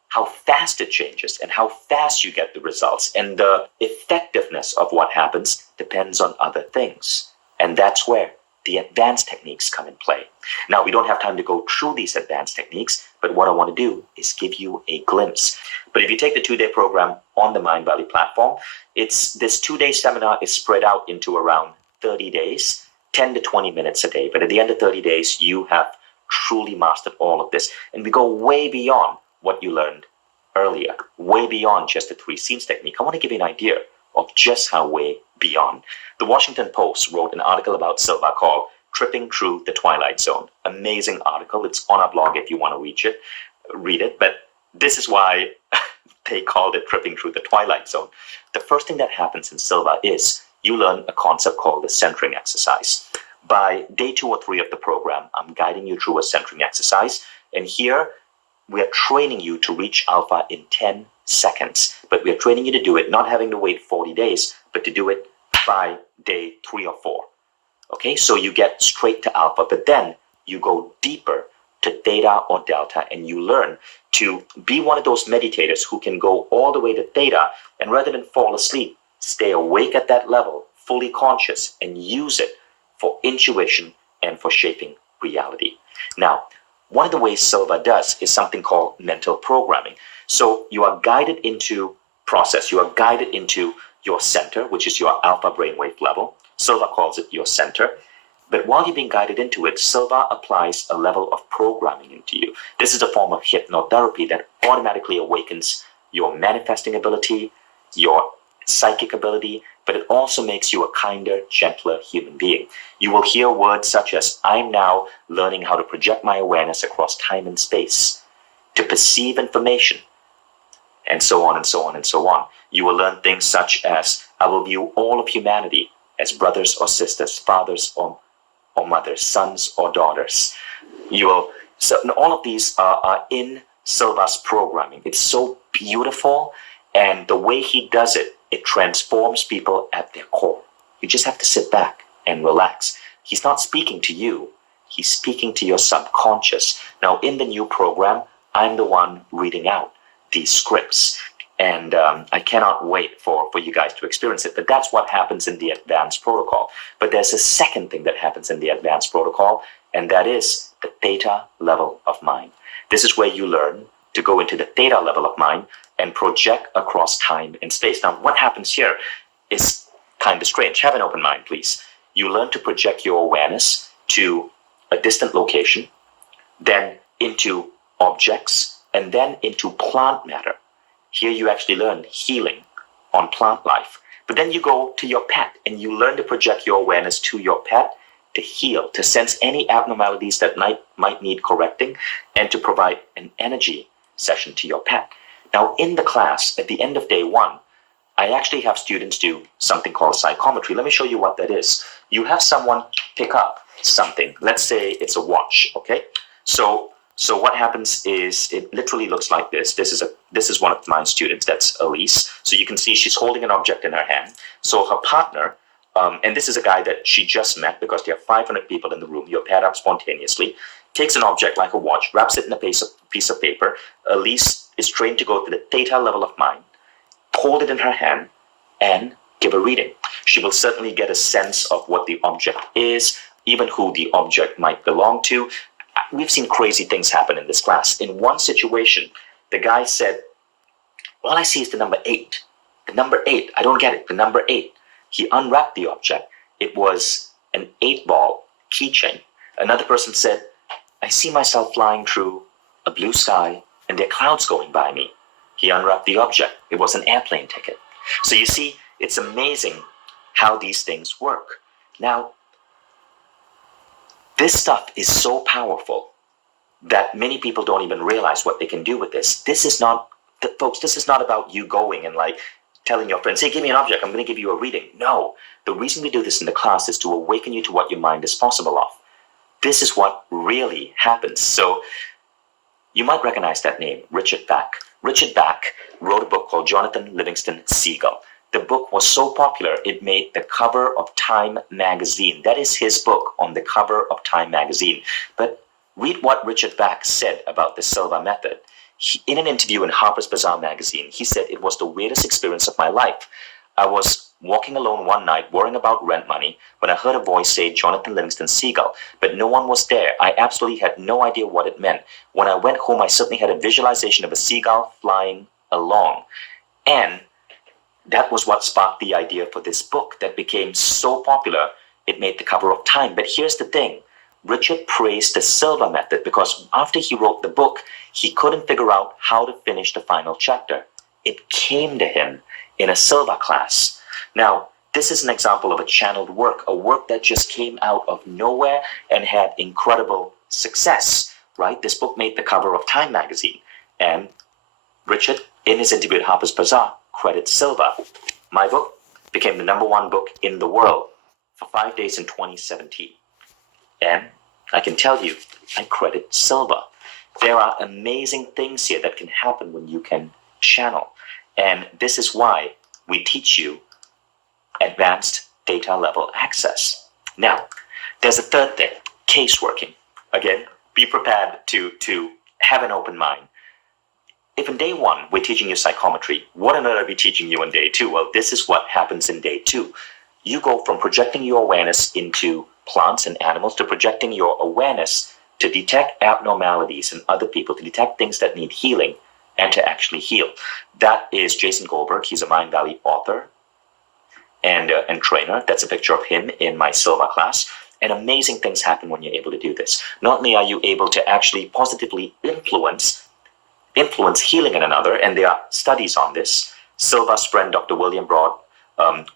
how fast it changes and how fast you get the results and the effectiveness of what happens depends on other things. And that's where the advanced techniques come in play. Now, we don't have time to go through these advanced techniques, but what I want to do is give you a glimpse. But if you take the 2-day program on the Mindvalley platform, this 2-day seminar is spread out into around 30 days, 10 to 20 minutes a day. But at the end of 30 days, you have truly mastered all of this. And we go way beyond what you learned earlier, way beyond just the 3 scenes technique. I want to give you an idea of just how way beyond. The Washington Post wrote an article about Silva called Tripping Through the Twilight Zone. Amazing article. It's on our blog if you want to read it. But this is why they called it Tripping Through the Twilight Zone. The first thing that happens in Silva is you learn a concept called the centering exercise. By day 2 or 3 of the program, I'm guiding you through a centering exercise. And here we are training you to reach alpha in 10 seconds. But we are training you to do it, not having to wait 40 days, but to do it by day 3 or 4. Okay, so you get straight to alpha, but then you go deeper to theta or delta, and you learn to be one of those meditators who can go all the way to theta, and rather than fall asleep, stay awake at that level, fully conscious, and use it for intuition and for shaping reality. Now, one of the ways Silva does is something called mental programming. So you are guided into process. You are guided into your center, which is your alpha brainwave level. Silva calls it your center. But while you're being guided into it, Silva applies a level of programming into you. This is a form of hypnotherapy that automatically awakens your manifesting ability, your psychic ability, but it also makes you a kinder, gentler human being. You will hear words such as, I'm now learning how to project my awareness across time and space, to perceive information, and so on and so on and so on. You will learn things such as, I will view all of humanity as brothers or sisters, fathers or mothers, sons or daughters. So all of these are in Silva's programming. It's so beautiful, and the way he does it, it transforms people at their core. You just have to sit back and relax. He's not speaking to you. He's speaking to your subconscious. Now, in the new program, I'm the one reading out these scripts. And I cannot wait for you guys to experience it. But that's what happens in the advanced protocol. But there's a second thing that happens in the advanced protocol, and that is the theta level of mind. This is where you learn to go into the theta level of mind and project across time and space. Now, what happens here is kind of strange. Have an open mind, please. You learn to project your awareness to a distant location, then into objects, and then into plant matter. Here you actually learn healing on plant life. But then you go to your pet and you learn to project your awareness to your pet to heal, to sense any abnormalities that might need correcting, and to provide an energy session to your pet. Now, in the class, at the end of day 1, I actually have students do something called psychometry. Let me show you what that is. You have someone pick up something. Let's say it's a watch, okay? So what happens is it literally looks like this. This is one of my students, that's Elise. So you can see she's holding an object in her hand. So her partner, and this is a guy that she just met because there are 500 people in the room. You're paired up spontaneously. Takes an object like a watch, wraps it in a piece of paper. Elise is trained to go to the theta level of mind, hold it in her hand, and give a reading. She will certainly get a sense of what the object is, even who the object might belong to. We've seen crazy things happen in this class. In one situation, the guy said, all I see is the number 8. The number 8, I don't get it, the number 8. He unwrapped the object. It was an 8-ball keychain. Another person said, I see myself flying through a blue sky and there are clouds going by me. He unwrapped the object. It was an airplane ticket. So you see, it's amazing how these things work. Now, this stuff is so powerful that many people don't even realize what they can do with this. This is not, folks, this is not about you going and like telling your friends, hey, give me an object, I'm going to give you a reading. No, the reason we do this in the class is to awaken you to what your mind is possible of. This is what really happens. So you might recognize that name, Richard Bach. Richard Bach wrote a book called Jonathan Livingston Seagull. The book was so popular, it made the cover of Time magazine. That is his book on the cover of Time magazine. But read what Richard Bach said about the silva method. In an interview in Harper's Bazaar magazine, he said, it was the weirdest experience of my life. I was walking alone one night worrying about rent money when I heard a voice say Jonathan Livingston Seagull, but no one was there. I absolutely had no idea what it meant. When I went home, I suddenly had a visualization of a seagull flying along. And that was what sparked the idea for this book that became so popular, it made the cover of Time. But here's the thing. Richard praised the silva method because after he wrote the book, he couldn't figure out how to finish the final chapter. It came to him in a silva class. Now, this is an example of a channeled work, a work that just came out of nowhere and had incredible success, right? This book made the cover of Time magazine. And Richard, in his interview at Harper's Bazaar, credits silva. My book became the #1 book in the world for 5 days in 2017. And I can tell you, I credit silva. There are amazing things here that can happen when you can channel. And this is why we teach you advanced data level access. Now, there's a third thing, case working. Again, be prepared to have an open mind. If in day 1 we're teaching you psychometry, what on earth are we teaching you in day 2? Well, this is what happens in day 2. You go from projecting your awareness into plants and animals to projecting your awareness to detect abnormalities in other people, to detect things that need healing, and to actually heal. That is Jason Goldberg. He's a Mind Valley author and trainer. That's a picture of him in my silva class. And amazing things happen when you're able to do this. Not only are you able to actually positively influence healing in another, and there are studies on this. Silva's friend, Dr. William Broad,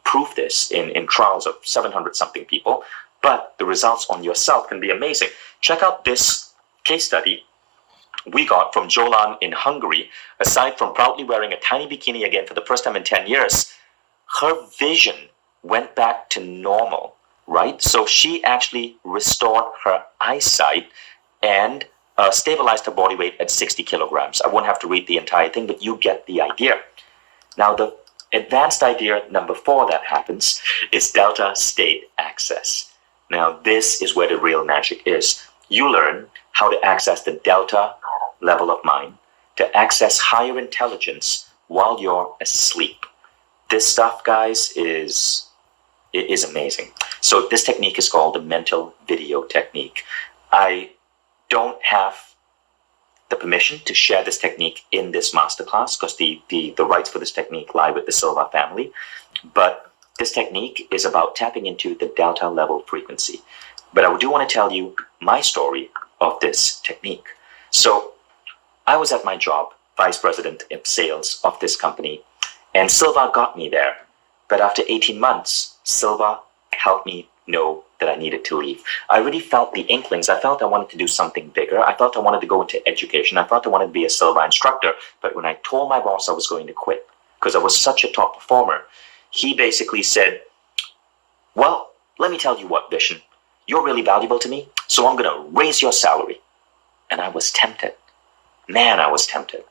proved this in trials of 700-something people, but the results on yourself can be amazing. Check out this case study we got from Jolan in Hungary. Aside from proudly wearing a tiny bikini again for the first time in 10 years, her vision went back to normal, right? So she actually restored her eyesight and stabilized her body weight at 60 kilograms. I won't have to read the entire thing, but you get the idea. Now, the advanced idea number 4 that happens is delta state access. Now, this is where the real magic is. You learn how to access the delta level of mind, to access higher intelligence while you're asleep. This stuff, guys, is amazing. So this technique is called the mental video technique. I don't have the permission to share this technique in this masterclass because the rights for this technique lie with the Silva family. But this technique is about tapping into the delta level frequency. But I do want to tell you my story of this technique. So I was at my job, vice president of sales of this company, and Silva got me there. But after 18 months, Silva helped me know that I needed to leave. I really felt the inklings. I felt I wanted to do something bigger. I felt I wanted to go into education. I felt I wanted to be a Silva instructor. But when I told my boss I was going to quit because I was such a top performer, he basically said, well, let me tell you what, Vishen, you're really valuable to me, so I'm going to raise your salary. And I was tempted. Man, I was tempted.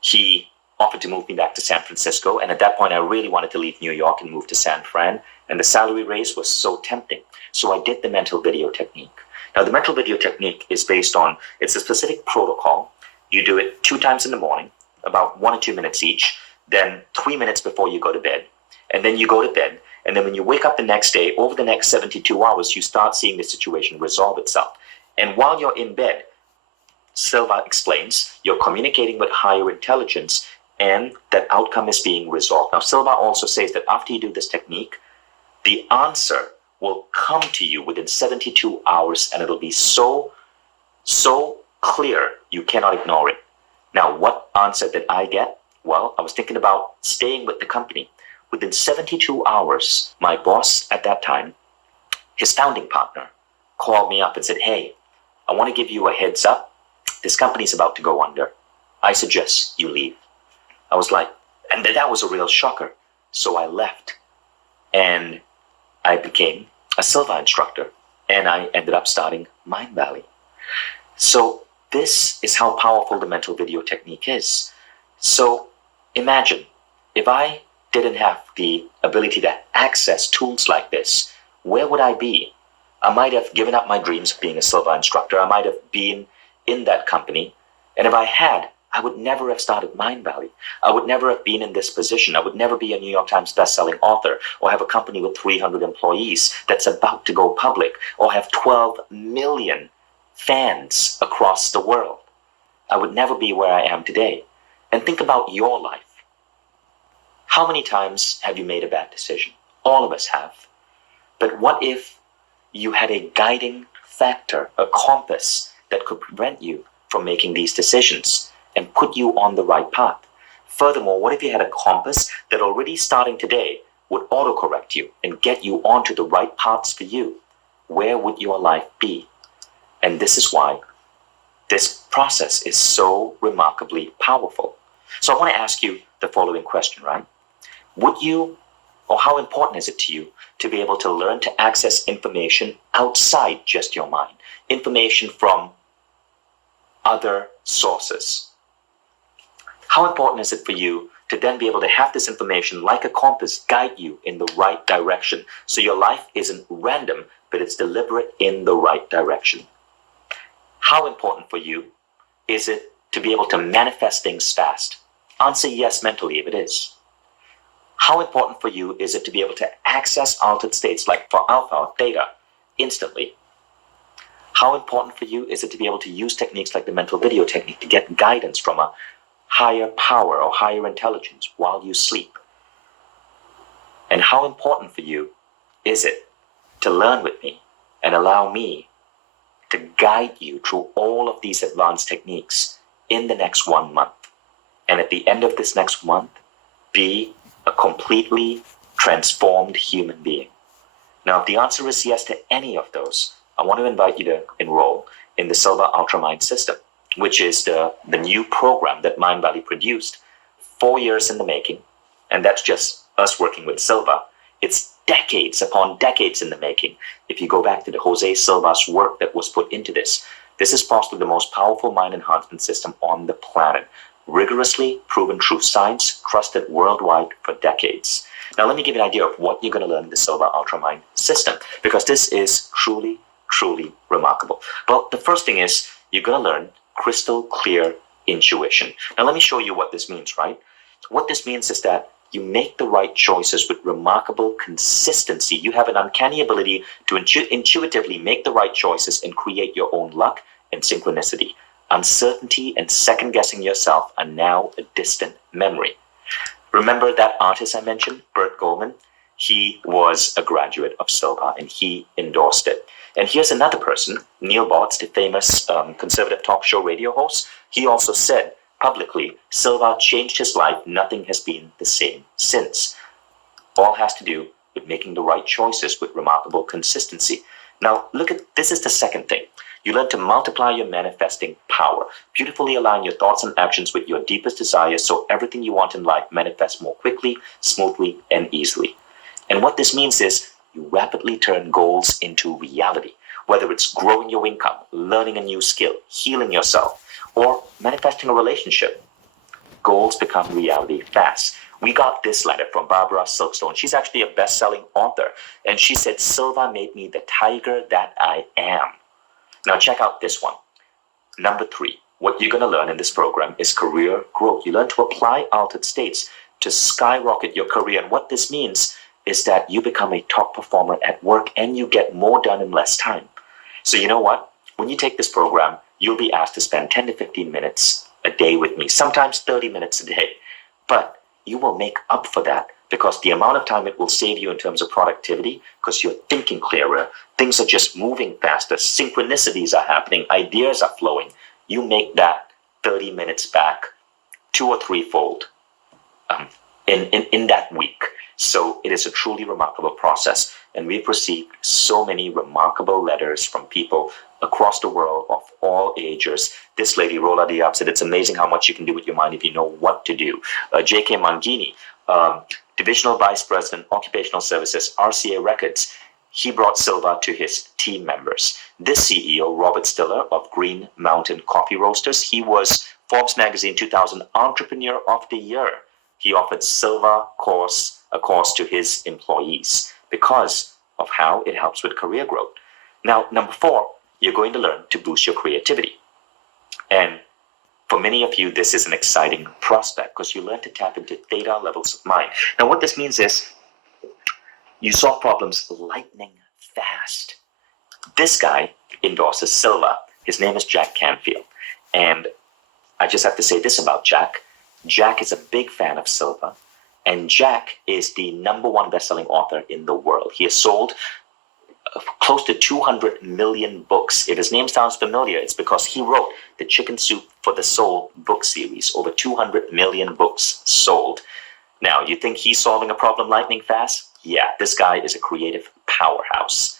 He offered to move me back to San Francisco, and at that point I really wanted to leave New York and move to San Fran, and the salary raise was so tempting. So I did the mental video technique. Now the mental video technique is based on, it's a specific protocol. You do it 2 times in the morning, about 1 or 2 minutes each, then 3 minutes before you go to bed, and then you go to bed, And then when you wake up the next day, over the next 72 hours, you start seeing the situation resolve itself. And while you're in bed, Silva explains, you're communicating with higher intelligence and that outcome is being resolved. Now, Silva also says that after you do this technique, the answer will come to you within 72 hours and it'll be so clear you cannot ignore it. Now, what answer did I get? Well, I was thinking about staying with the company. Within 72 hours, my boss at that time, his founding partner, called me up and said, hey, I want to give you a heads up. This company's about to go under. I suggest you leave. I was like, and that was a real shocker. So I left and I became a Silva instructor and I ended up starting Mind Valley. So this is how powerful the mental video technique is. So imagine if I didn't have the ability to access tools like this, where would I be? I might have given up my dreams of being a Silva instructor. I might have been in that company. And if I had, I would never have started Mind Valley. I would never have been in this position. I would never be a New York Times bestselling author or have a company with 300 employees that's about to go public or have 12 million fans across the world. I would never be where I am today. And think about your life. How many times have you made a bad decision? All of us have. But what if you had a guiding factor, a compass that could prevent you from making these decisions and put you on the right path? Furthermore, what if you had a compass that already starting today would autocorrect you and get you onto the right paths for you? Where would your life be? And this is why this process is so remarkably powerful. So I want to ask you the following question, right? Would you, or how important is it to you to be able to learn to access information outside just your mind? Information from other sources. How important is it for you to then be able to have this information like a compass guide you in the right direction so your life isn't random, but it's deliberate in the right direction? How important for you is it to be able to manifest things fast? Answer yes mentally if it is. How important for you is it to be able to access altered states like for alpha or theta instantly? How important for you is it to be able to use techniques like the mental video technique to get guidance from a higher power or higher intelligence while you sleep? And how important for you is it to learn with me and allow me to guide you through all of these advanced techniques in the next 1 month? And at the end of this next month, be a completely transformed human being. Now, if the answer is yes to any of those, I want to invite you to enroll in the Silva Ultramind system, which is the new program that Mind Valley produced 4 years in the making. And that's just us working with Silva. It's decades upon decades in the making. If you go back to the Jose Silva's work that was put into this, this is possibly the most powerful mind enhancement system on the planet. Rigorously proven true science, trusted worldwide for decades. Now, let me give you an idea of what you're going to learn in the Silva Ultramind system, because this is truly, truly remarkable. Well, the first thing is you're going to learn crystal clear intuition. Now, let me show you what this means, right? What this means is that you make the right choices with remarkable consistency. You have an uncanny ability to intuitively make the right choices and create your own luck and synchronicity. Uncertainty and second-guessing yourself are now a distant memory. Remember that artist I mentioned, Bert Goldman? He was a graduate of Silva and he endorsed it. And here's another person, Neil Botts, the famous conservative talk show radio host. He also said publicly, Silva changed his life. Nothing has been the same since. All has to do with making the right choices with remarkable consistency. Now, look at, this is the second thing. You learn to multiply your manifesting power. Beautifully align your thoughts and actions with your deepest desires so everything you want in life manifests more quickly, smoothly, and easily. And what this means is you rapidly turn goals into reality. Whether it's growing your income, learning a new skill, healing yourself, or manifesting a relationship, goals become reality fast. We got this letter from Barbara Silkstone. She's actually a best-selling author. And she said, Silva made me the tiger that I am. Now check out this one. Number 3, what you're going to learn in this program is career growth. You learn to apply altered states to skyrocket your career. And what this means is that you become a top performer at work and you get more done in less time. So you know what? When you take this program, you'll be asked to spend 10 to 15 minutes a day with me, sometimes 30 minutes a day. But you will make up for that because the amount of time it will save you in terms of productivity, because you're thinking clearer, things are just moving faster, synchronicities are happening, ideas are flowing. You make that 30 minutes back 2 or 3-fold in that week. So it is a truly remarkable process. And we've received so many remarkable letters from people across the world of all ages. This lady, Rola Diab, said, it's amazing how much you can do with your mind if you know what to do. J.K. Mangini, Divisional Vice President, Occupational Services, RCA Records, he brought Silva to his team members. This CEO, Robert Stiller of Green Mountain Coffee Roasters, he was Forbes Magazine 2000 Entrepreneur of the Year. He offered Silva a course to his employees because of how it helps with career growth. Now, number 4, you're going to learn to boost your creativity. And for many of you, this is an exciting prospect because you learn to tap into theta levels of mind. Now, what this means is you solve problems lightning fast. This guy endorses Silva. His name is Jack Canfield. And I just have to say this about Jack. Jack is a big fan of Silva, and Jack is the #1 best-selling author in the world. He has sold close to 200 million books. If his name sounds familiar, it's because he wrote the Chicken Soup for the Soul book series. Over 200 million books sold. Now, you think he's solving a problem lightning fast? Yeah, this guy is a creative powerhouse.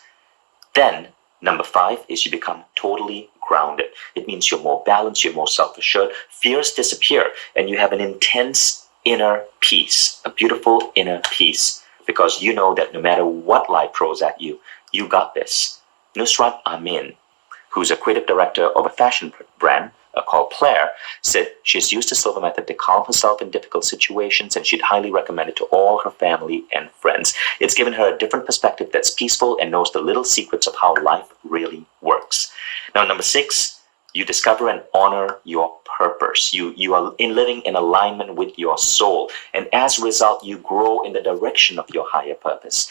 Then, number 5 is you become totally grounded. It means you're more balanced, you're more self-assured, fears disappear, and you have an intense inner peace, a beautiful inner peace, because you know that no matter what life throws at you, you got this. Nusrat Amin, who's a creative director of a fashion brand called Claire, said she's used the Silva method to calm herself in difficult situations, and she'd highly recommend it to all her family and friends. It's given her a different perspective that's peaceful and knows the little secrets of how life really works. Now, number 6, you discover and honor your purpose. You are living in alignment with your soul, and as a result, you grow in the direction of your higher purpose.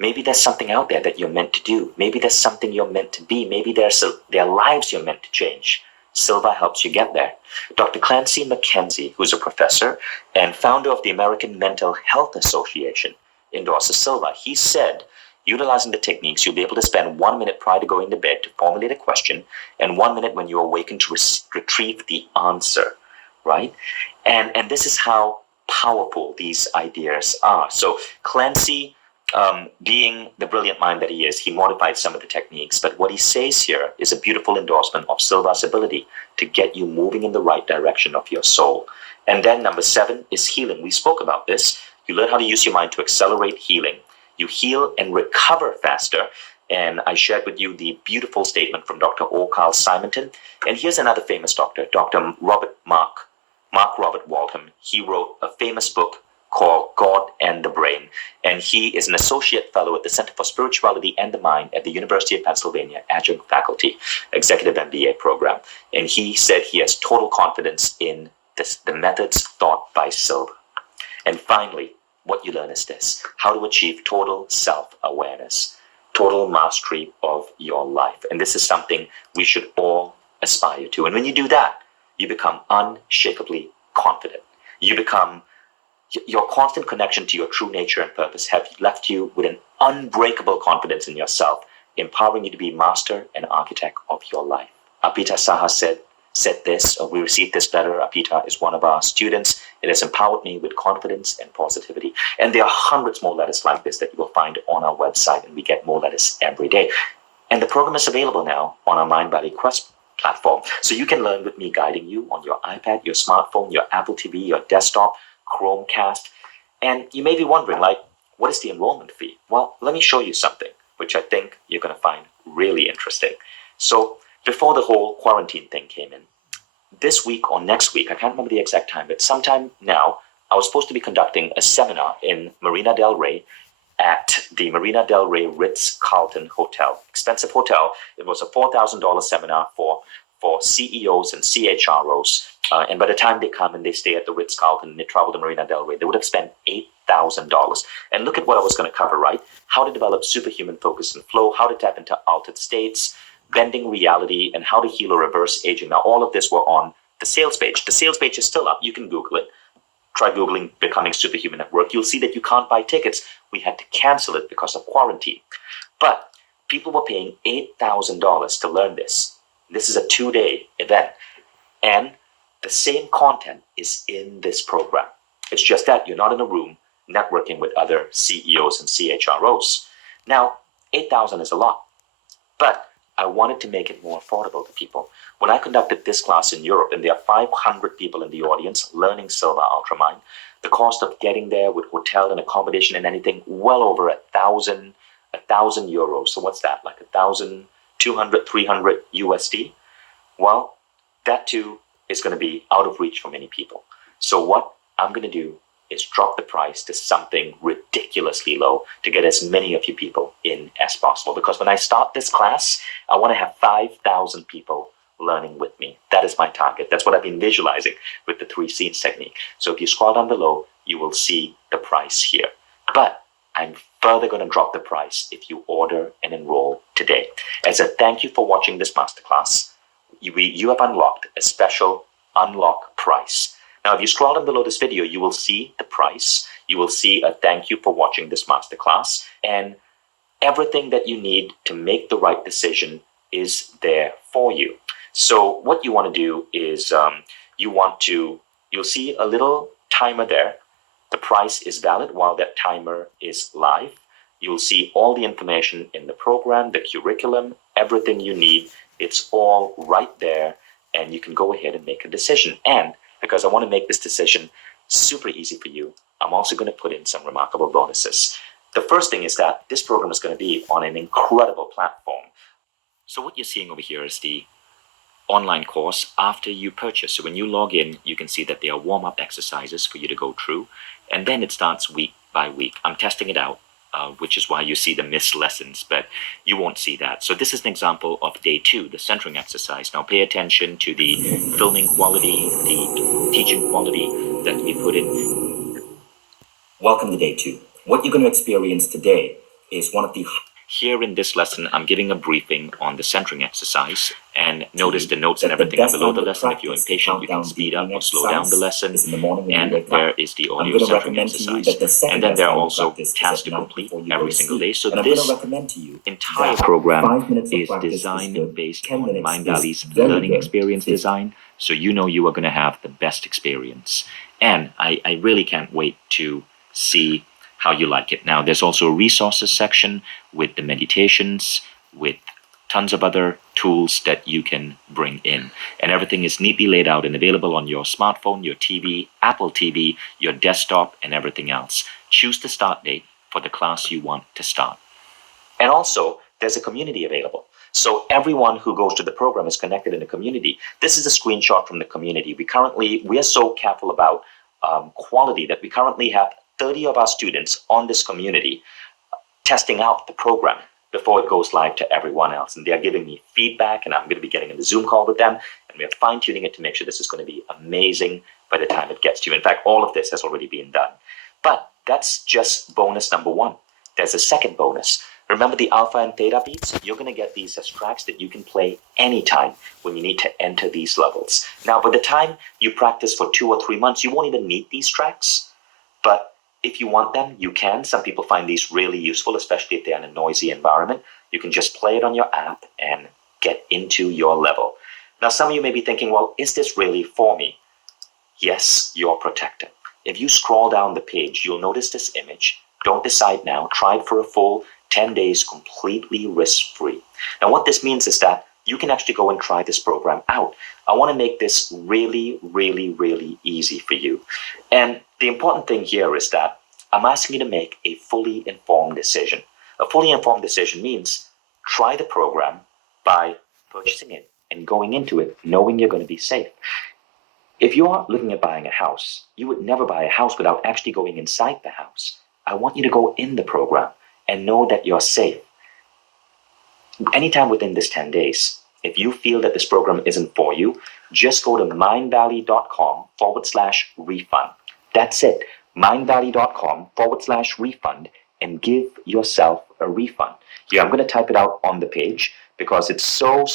Maybe there's something out there that you're meant to do. Maybe there's something you're meant to be. Maybe there are lives you're meant to change. Silva helps you get there. Dr. Clancy McKenzie, who's a professor and founder of the American Mental Health Association, endorses Silva. He said, utilizing the techniques, you'll be able to spend 1 minute prior to going to bed to formulate a question and 1 minute when you awaken to retrieve the answer, right? And this is how powerful these ideas are. So Clancy, being the brilliant mind that he is, he modified some of the techniques, but what he says here is a beautiful endorsement of Silva's ability to get you moving in the right direction of your soul. And then number 7 is healing. We spoke about this. You learn how to use your mind to accelerate healing. You heal and recover faster. And I shared with you the beautiful statement from Dr. O. Carl Simonton. And here's another famous doctor, Dr. Mark Robert Waldham. He wrote a famous book called God and the Brain. And he is an associate fellow at the Center for Spirituality and the Mind at the University of Pennsylvania, adjunct faculty, executive MBA program. And he said he has total confidence in the methods taught by Silva. And finally, what you learn is this: how to achieve total self-awareness, total mastery of your life. And this is something we should all aspire to. And when you do that, you become unshakably confident. Your constant connection to your true nature and purpose have left you with an unbreakable confidence in yourself, empowering you to be master and architect of your life. Apita Saha said this, or we received this letter. Apita is one of our students. It has empowered me with confidence and positivity. And there are hundreds more letters like this that you will find on our website, and we get more letters every day. And the program is available now on our Mind Body Quest platform. So you can learn with me guiding you on your iPad, your smartphone, your Apple TV, your desktop, Chromecast. And you may be wondering, what is the enrollment fee? Well, let me show you something, which I think you're going to find really interesting. So before the whole quarantine thing came in, this week or next week, I can't remember the exact time, but sometime now, I was supposed to be conducting a seminar in Marina Del Rey at the Marina Del Rey Ritz-Carlton Hotel. Expensive hotel. It was a $4,000 seminar for CEOs and CHROs. And by the time they come and they stay at the Ritz-Carlton and they travel to Marina Del Rey, they would have spent $8,000. And look at what I was going to cover, right? How to develop superhuman focus and flow, how to tap into altered states, bending reality, and how to heal or reverse aging. Now, all of this were on the sales page. The sales page is still up. You can Google it. Try Googling Becoming Superhuman at Work. You'll see that you can't buy tickets. We had to cancel it because of quarantine. But people were paying $8,000 to learn this. This is a 2-day event. And the same content is in this program. It's just that you're not in a room networking with other CEOs and CHROs. Now, $8,000 is a lot, but I wanted to make it more affordable to people. When I conducted this class in Europe, and there are 500 people in the audience learning Silva Ultramind, the cost of getting there with hotel and accommodation and anything, well over €1,000. So what's that? Like 1,200, 300 USD? Well, that too is going to be out of reach for many people. So what I'm going to do is drop the price to something ridiculously low to get as many of you people in as possible. Because when I start this class, I want to have 5,000 people learning with me. That is my target. That's what I've been visualizing with the 3 scenes technique. So if you scroll down below, you will see the price here. But I'm further going to drop the price if you order and enroll today. As a thank you for watching this masterclass, you have unlocked a special unlock price. Now, if you scroll down below this video, you will see the price. You will see a thank you for watching this masterclass, and everything that you need to make the right decision is there for you. So what you want to do is you'll see a little timer there. The price is valid while that timer is live. You'll see all the information in the program, the curriculum, everything you need. It's all right there, and you can go ahead and make a decision. And because I want to make this decision super easy for you, I'm also going to put in some remarkable bonuses. The first thing is that this program is going to be on an incredible platform. So what you're seeing over here is the online course after you purchase. So when you log in, you can see that there are warm-up exercises for you to go through, and then it starts week by week. I'm testing it out, which is why you see the missed lessons, but you won't see that. So this is an example of day 2, the centering exercise. Now pay attention to the filming quality, the teaching quality that we put in. Welcome to day 2. What you're going to experience today is one of the... Here in this lesson, I'm giving a briefing on the centering exercise, and notice the notes and everything below the lesson. If you're impatient, you can speed up or slow down the lesson. And there is the audio centering exercise. And then there are also tasks to complete every single day. So this entire program is designed based on Mindvalley's learning experience design. So you know you are going to have the best experience. And I really can't wait to see how you like it. Now, there's also a resources section with the meditations, with tons of other tools that you can bring in. And everything is neatly laid out and available on your smartphone, your TV, Apple TV, your desktop, and everything else. Choose the start date for the class you want to start. And also, there's a community available. So everyone who goes to the program is connected in the community. This is a screenshot from the community. We are so careful about quality that we currently have 30 of our students on this community testing out the program before it goes live to everyone else. And they are giving me feedback, and I'm going to be getting a Zoom call with them, and we are fine-tuning it to make sure this is going to be amazing by the time it gets to you. In fact, all of this has already been done. But that's just bonus number 1. There's a second bonus. Remember the alpha and theta beats? You're going to get these as tracks that you can play anytime when you need to enter these levels. Now, by the time you practice for 2 or 3 months, you won't even need these tracks. But if you want them, you can. Some people find these really useful, especially if they're in a noisy environment. You can just play it on your app and get into your level. Now, some of you may be thinking, well, is this really for me? Yes, you're protected. If you scroll down the page, you'll notice this image. Don't decide now. Try it for a full 10 days completely risk-free. Now, what this means is that you can actually go and try this program out. I want to make this really, really, really easy for you. And the important thing here is that I'm asking you to make a fully informed decision. A fully informed decision means try the program by purchasing it and going into it knowing you're going to be safe. If you're looking at buying a house, you would never buy a house without actually going inside the house. I want you to go in the program and know that you're safe. Anytime within this 10 days, if you feel that this program isn't for you, just go to mindvalley.com/refund. That's it. mindvalley.com/refund and give yourself a refund. Here, I'm going to type it out on the page because it's so,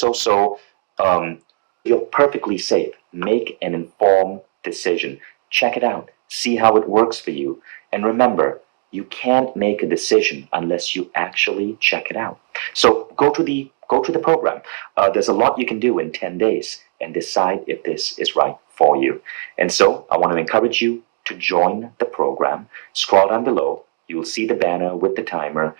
you're perfectly safe. Make an informed decision. Check it out. See how it works for you. And remember, you can't make a decision unless you actually check it out. So go to the program. There's a lot you can do in 10 days and decide if this is right for you. And so I want to encourage you to join the program. Scroll down below. You'll see the banner with the timer.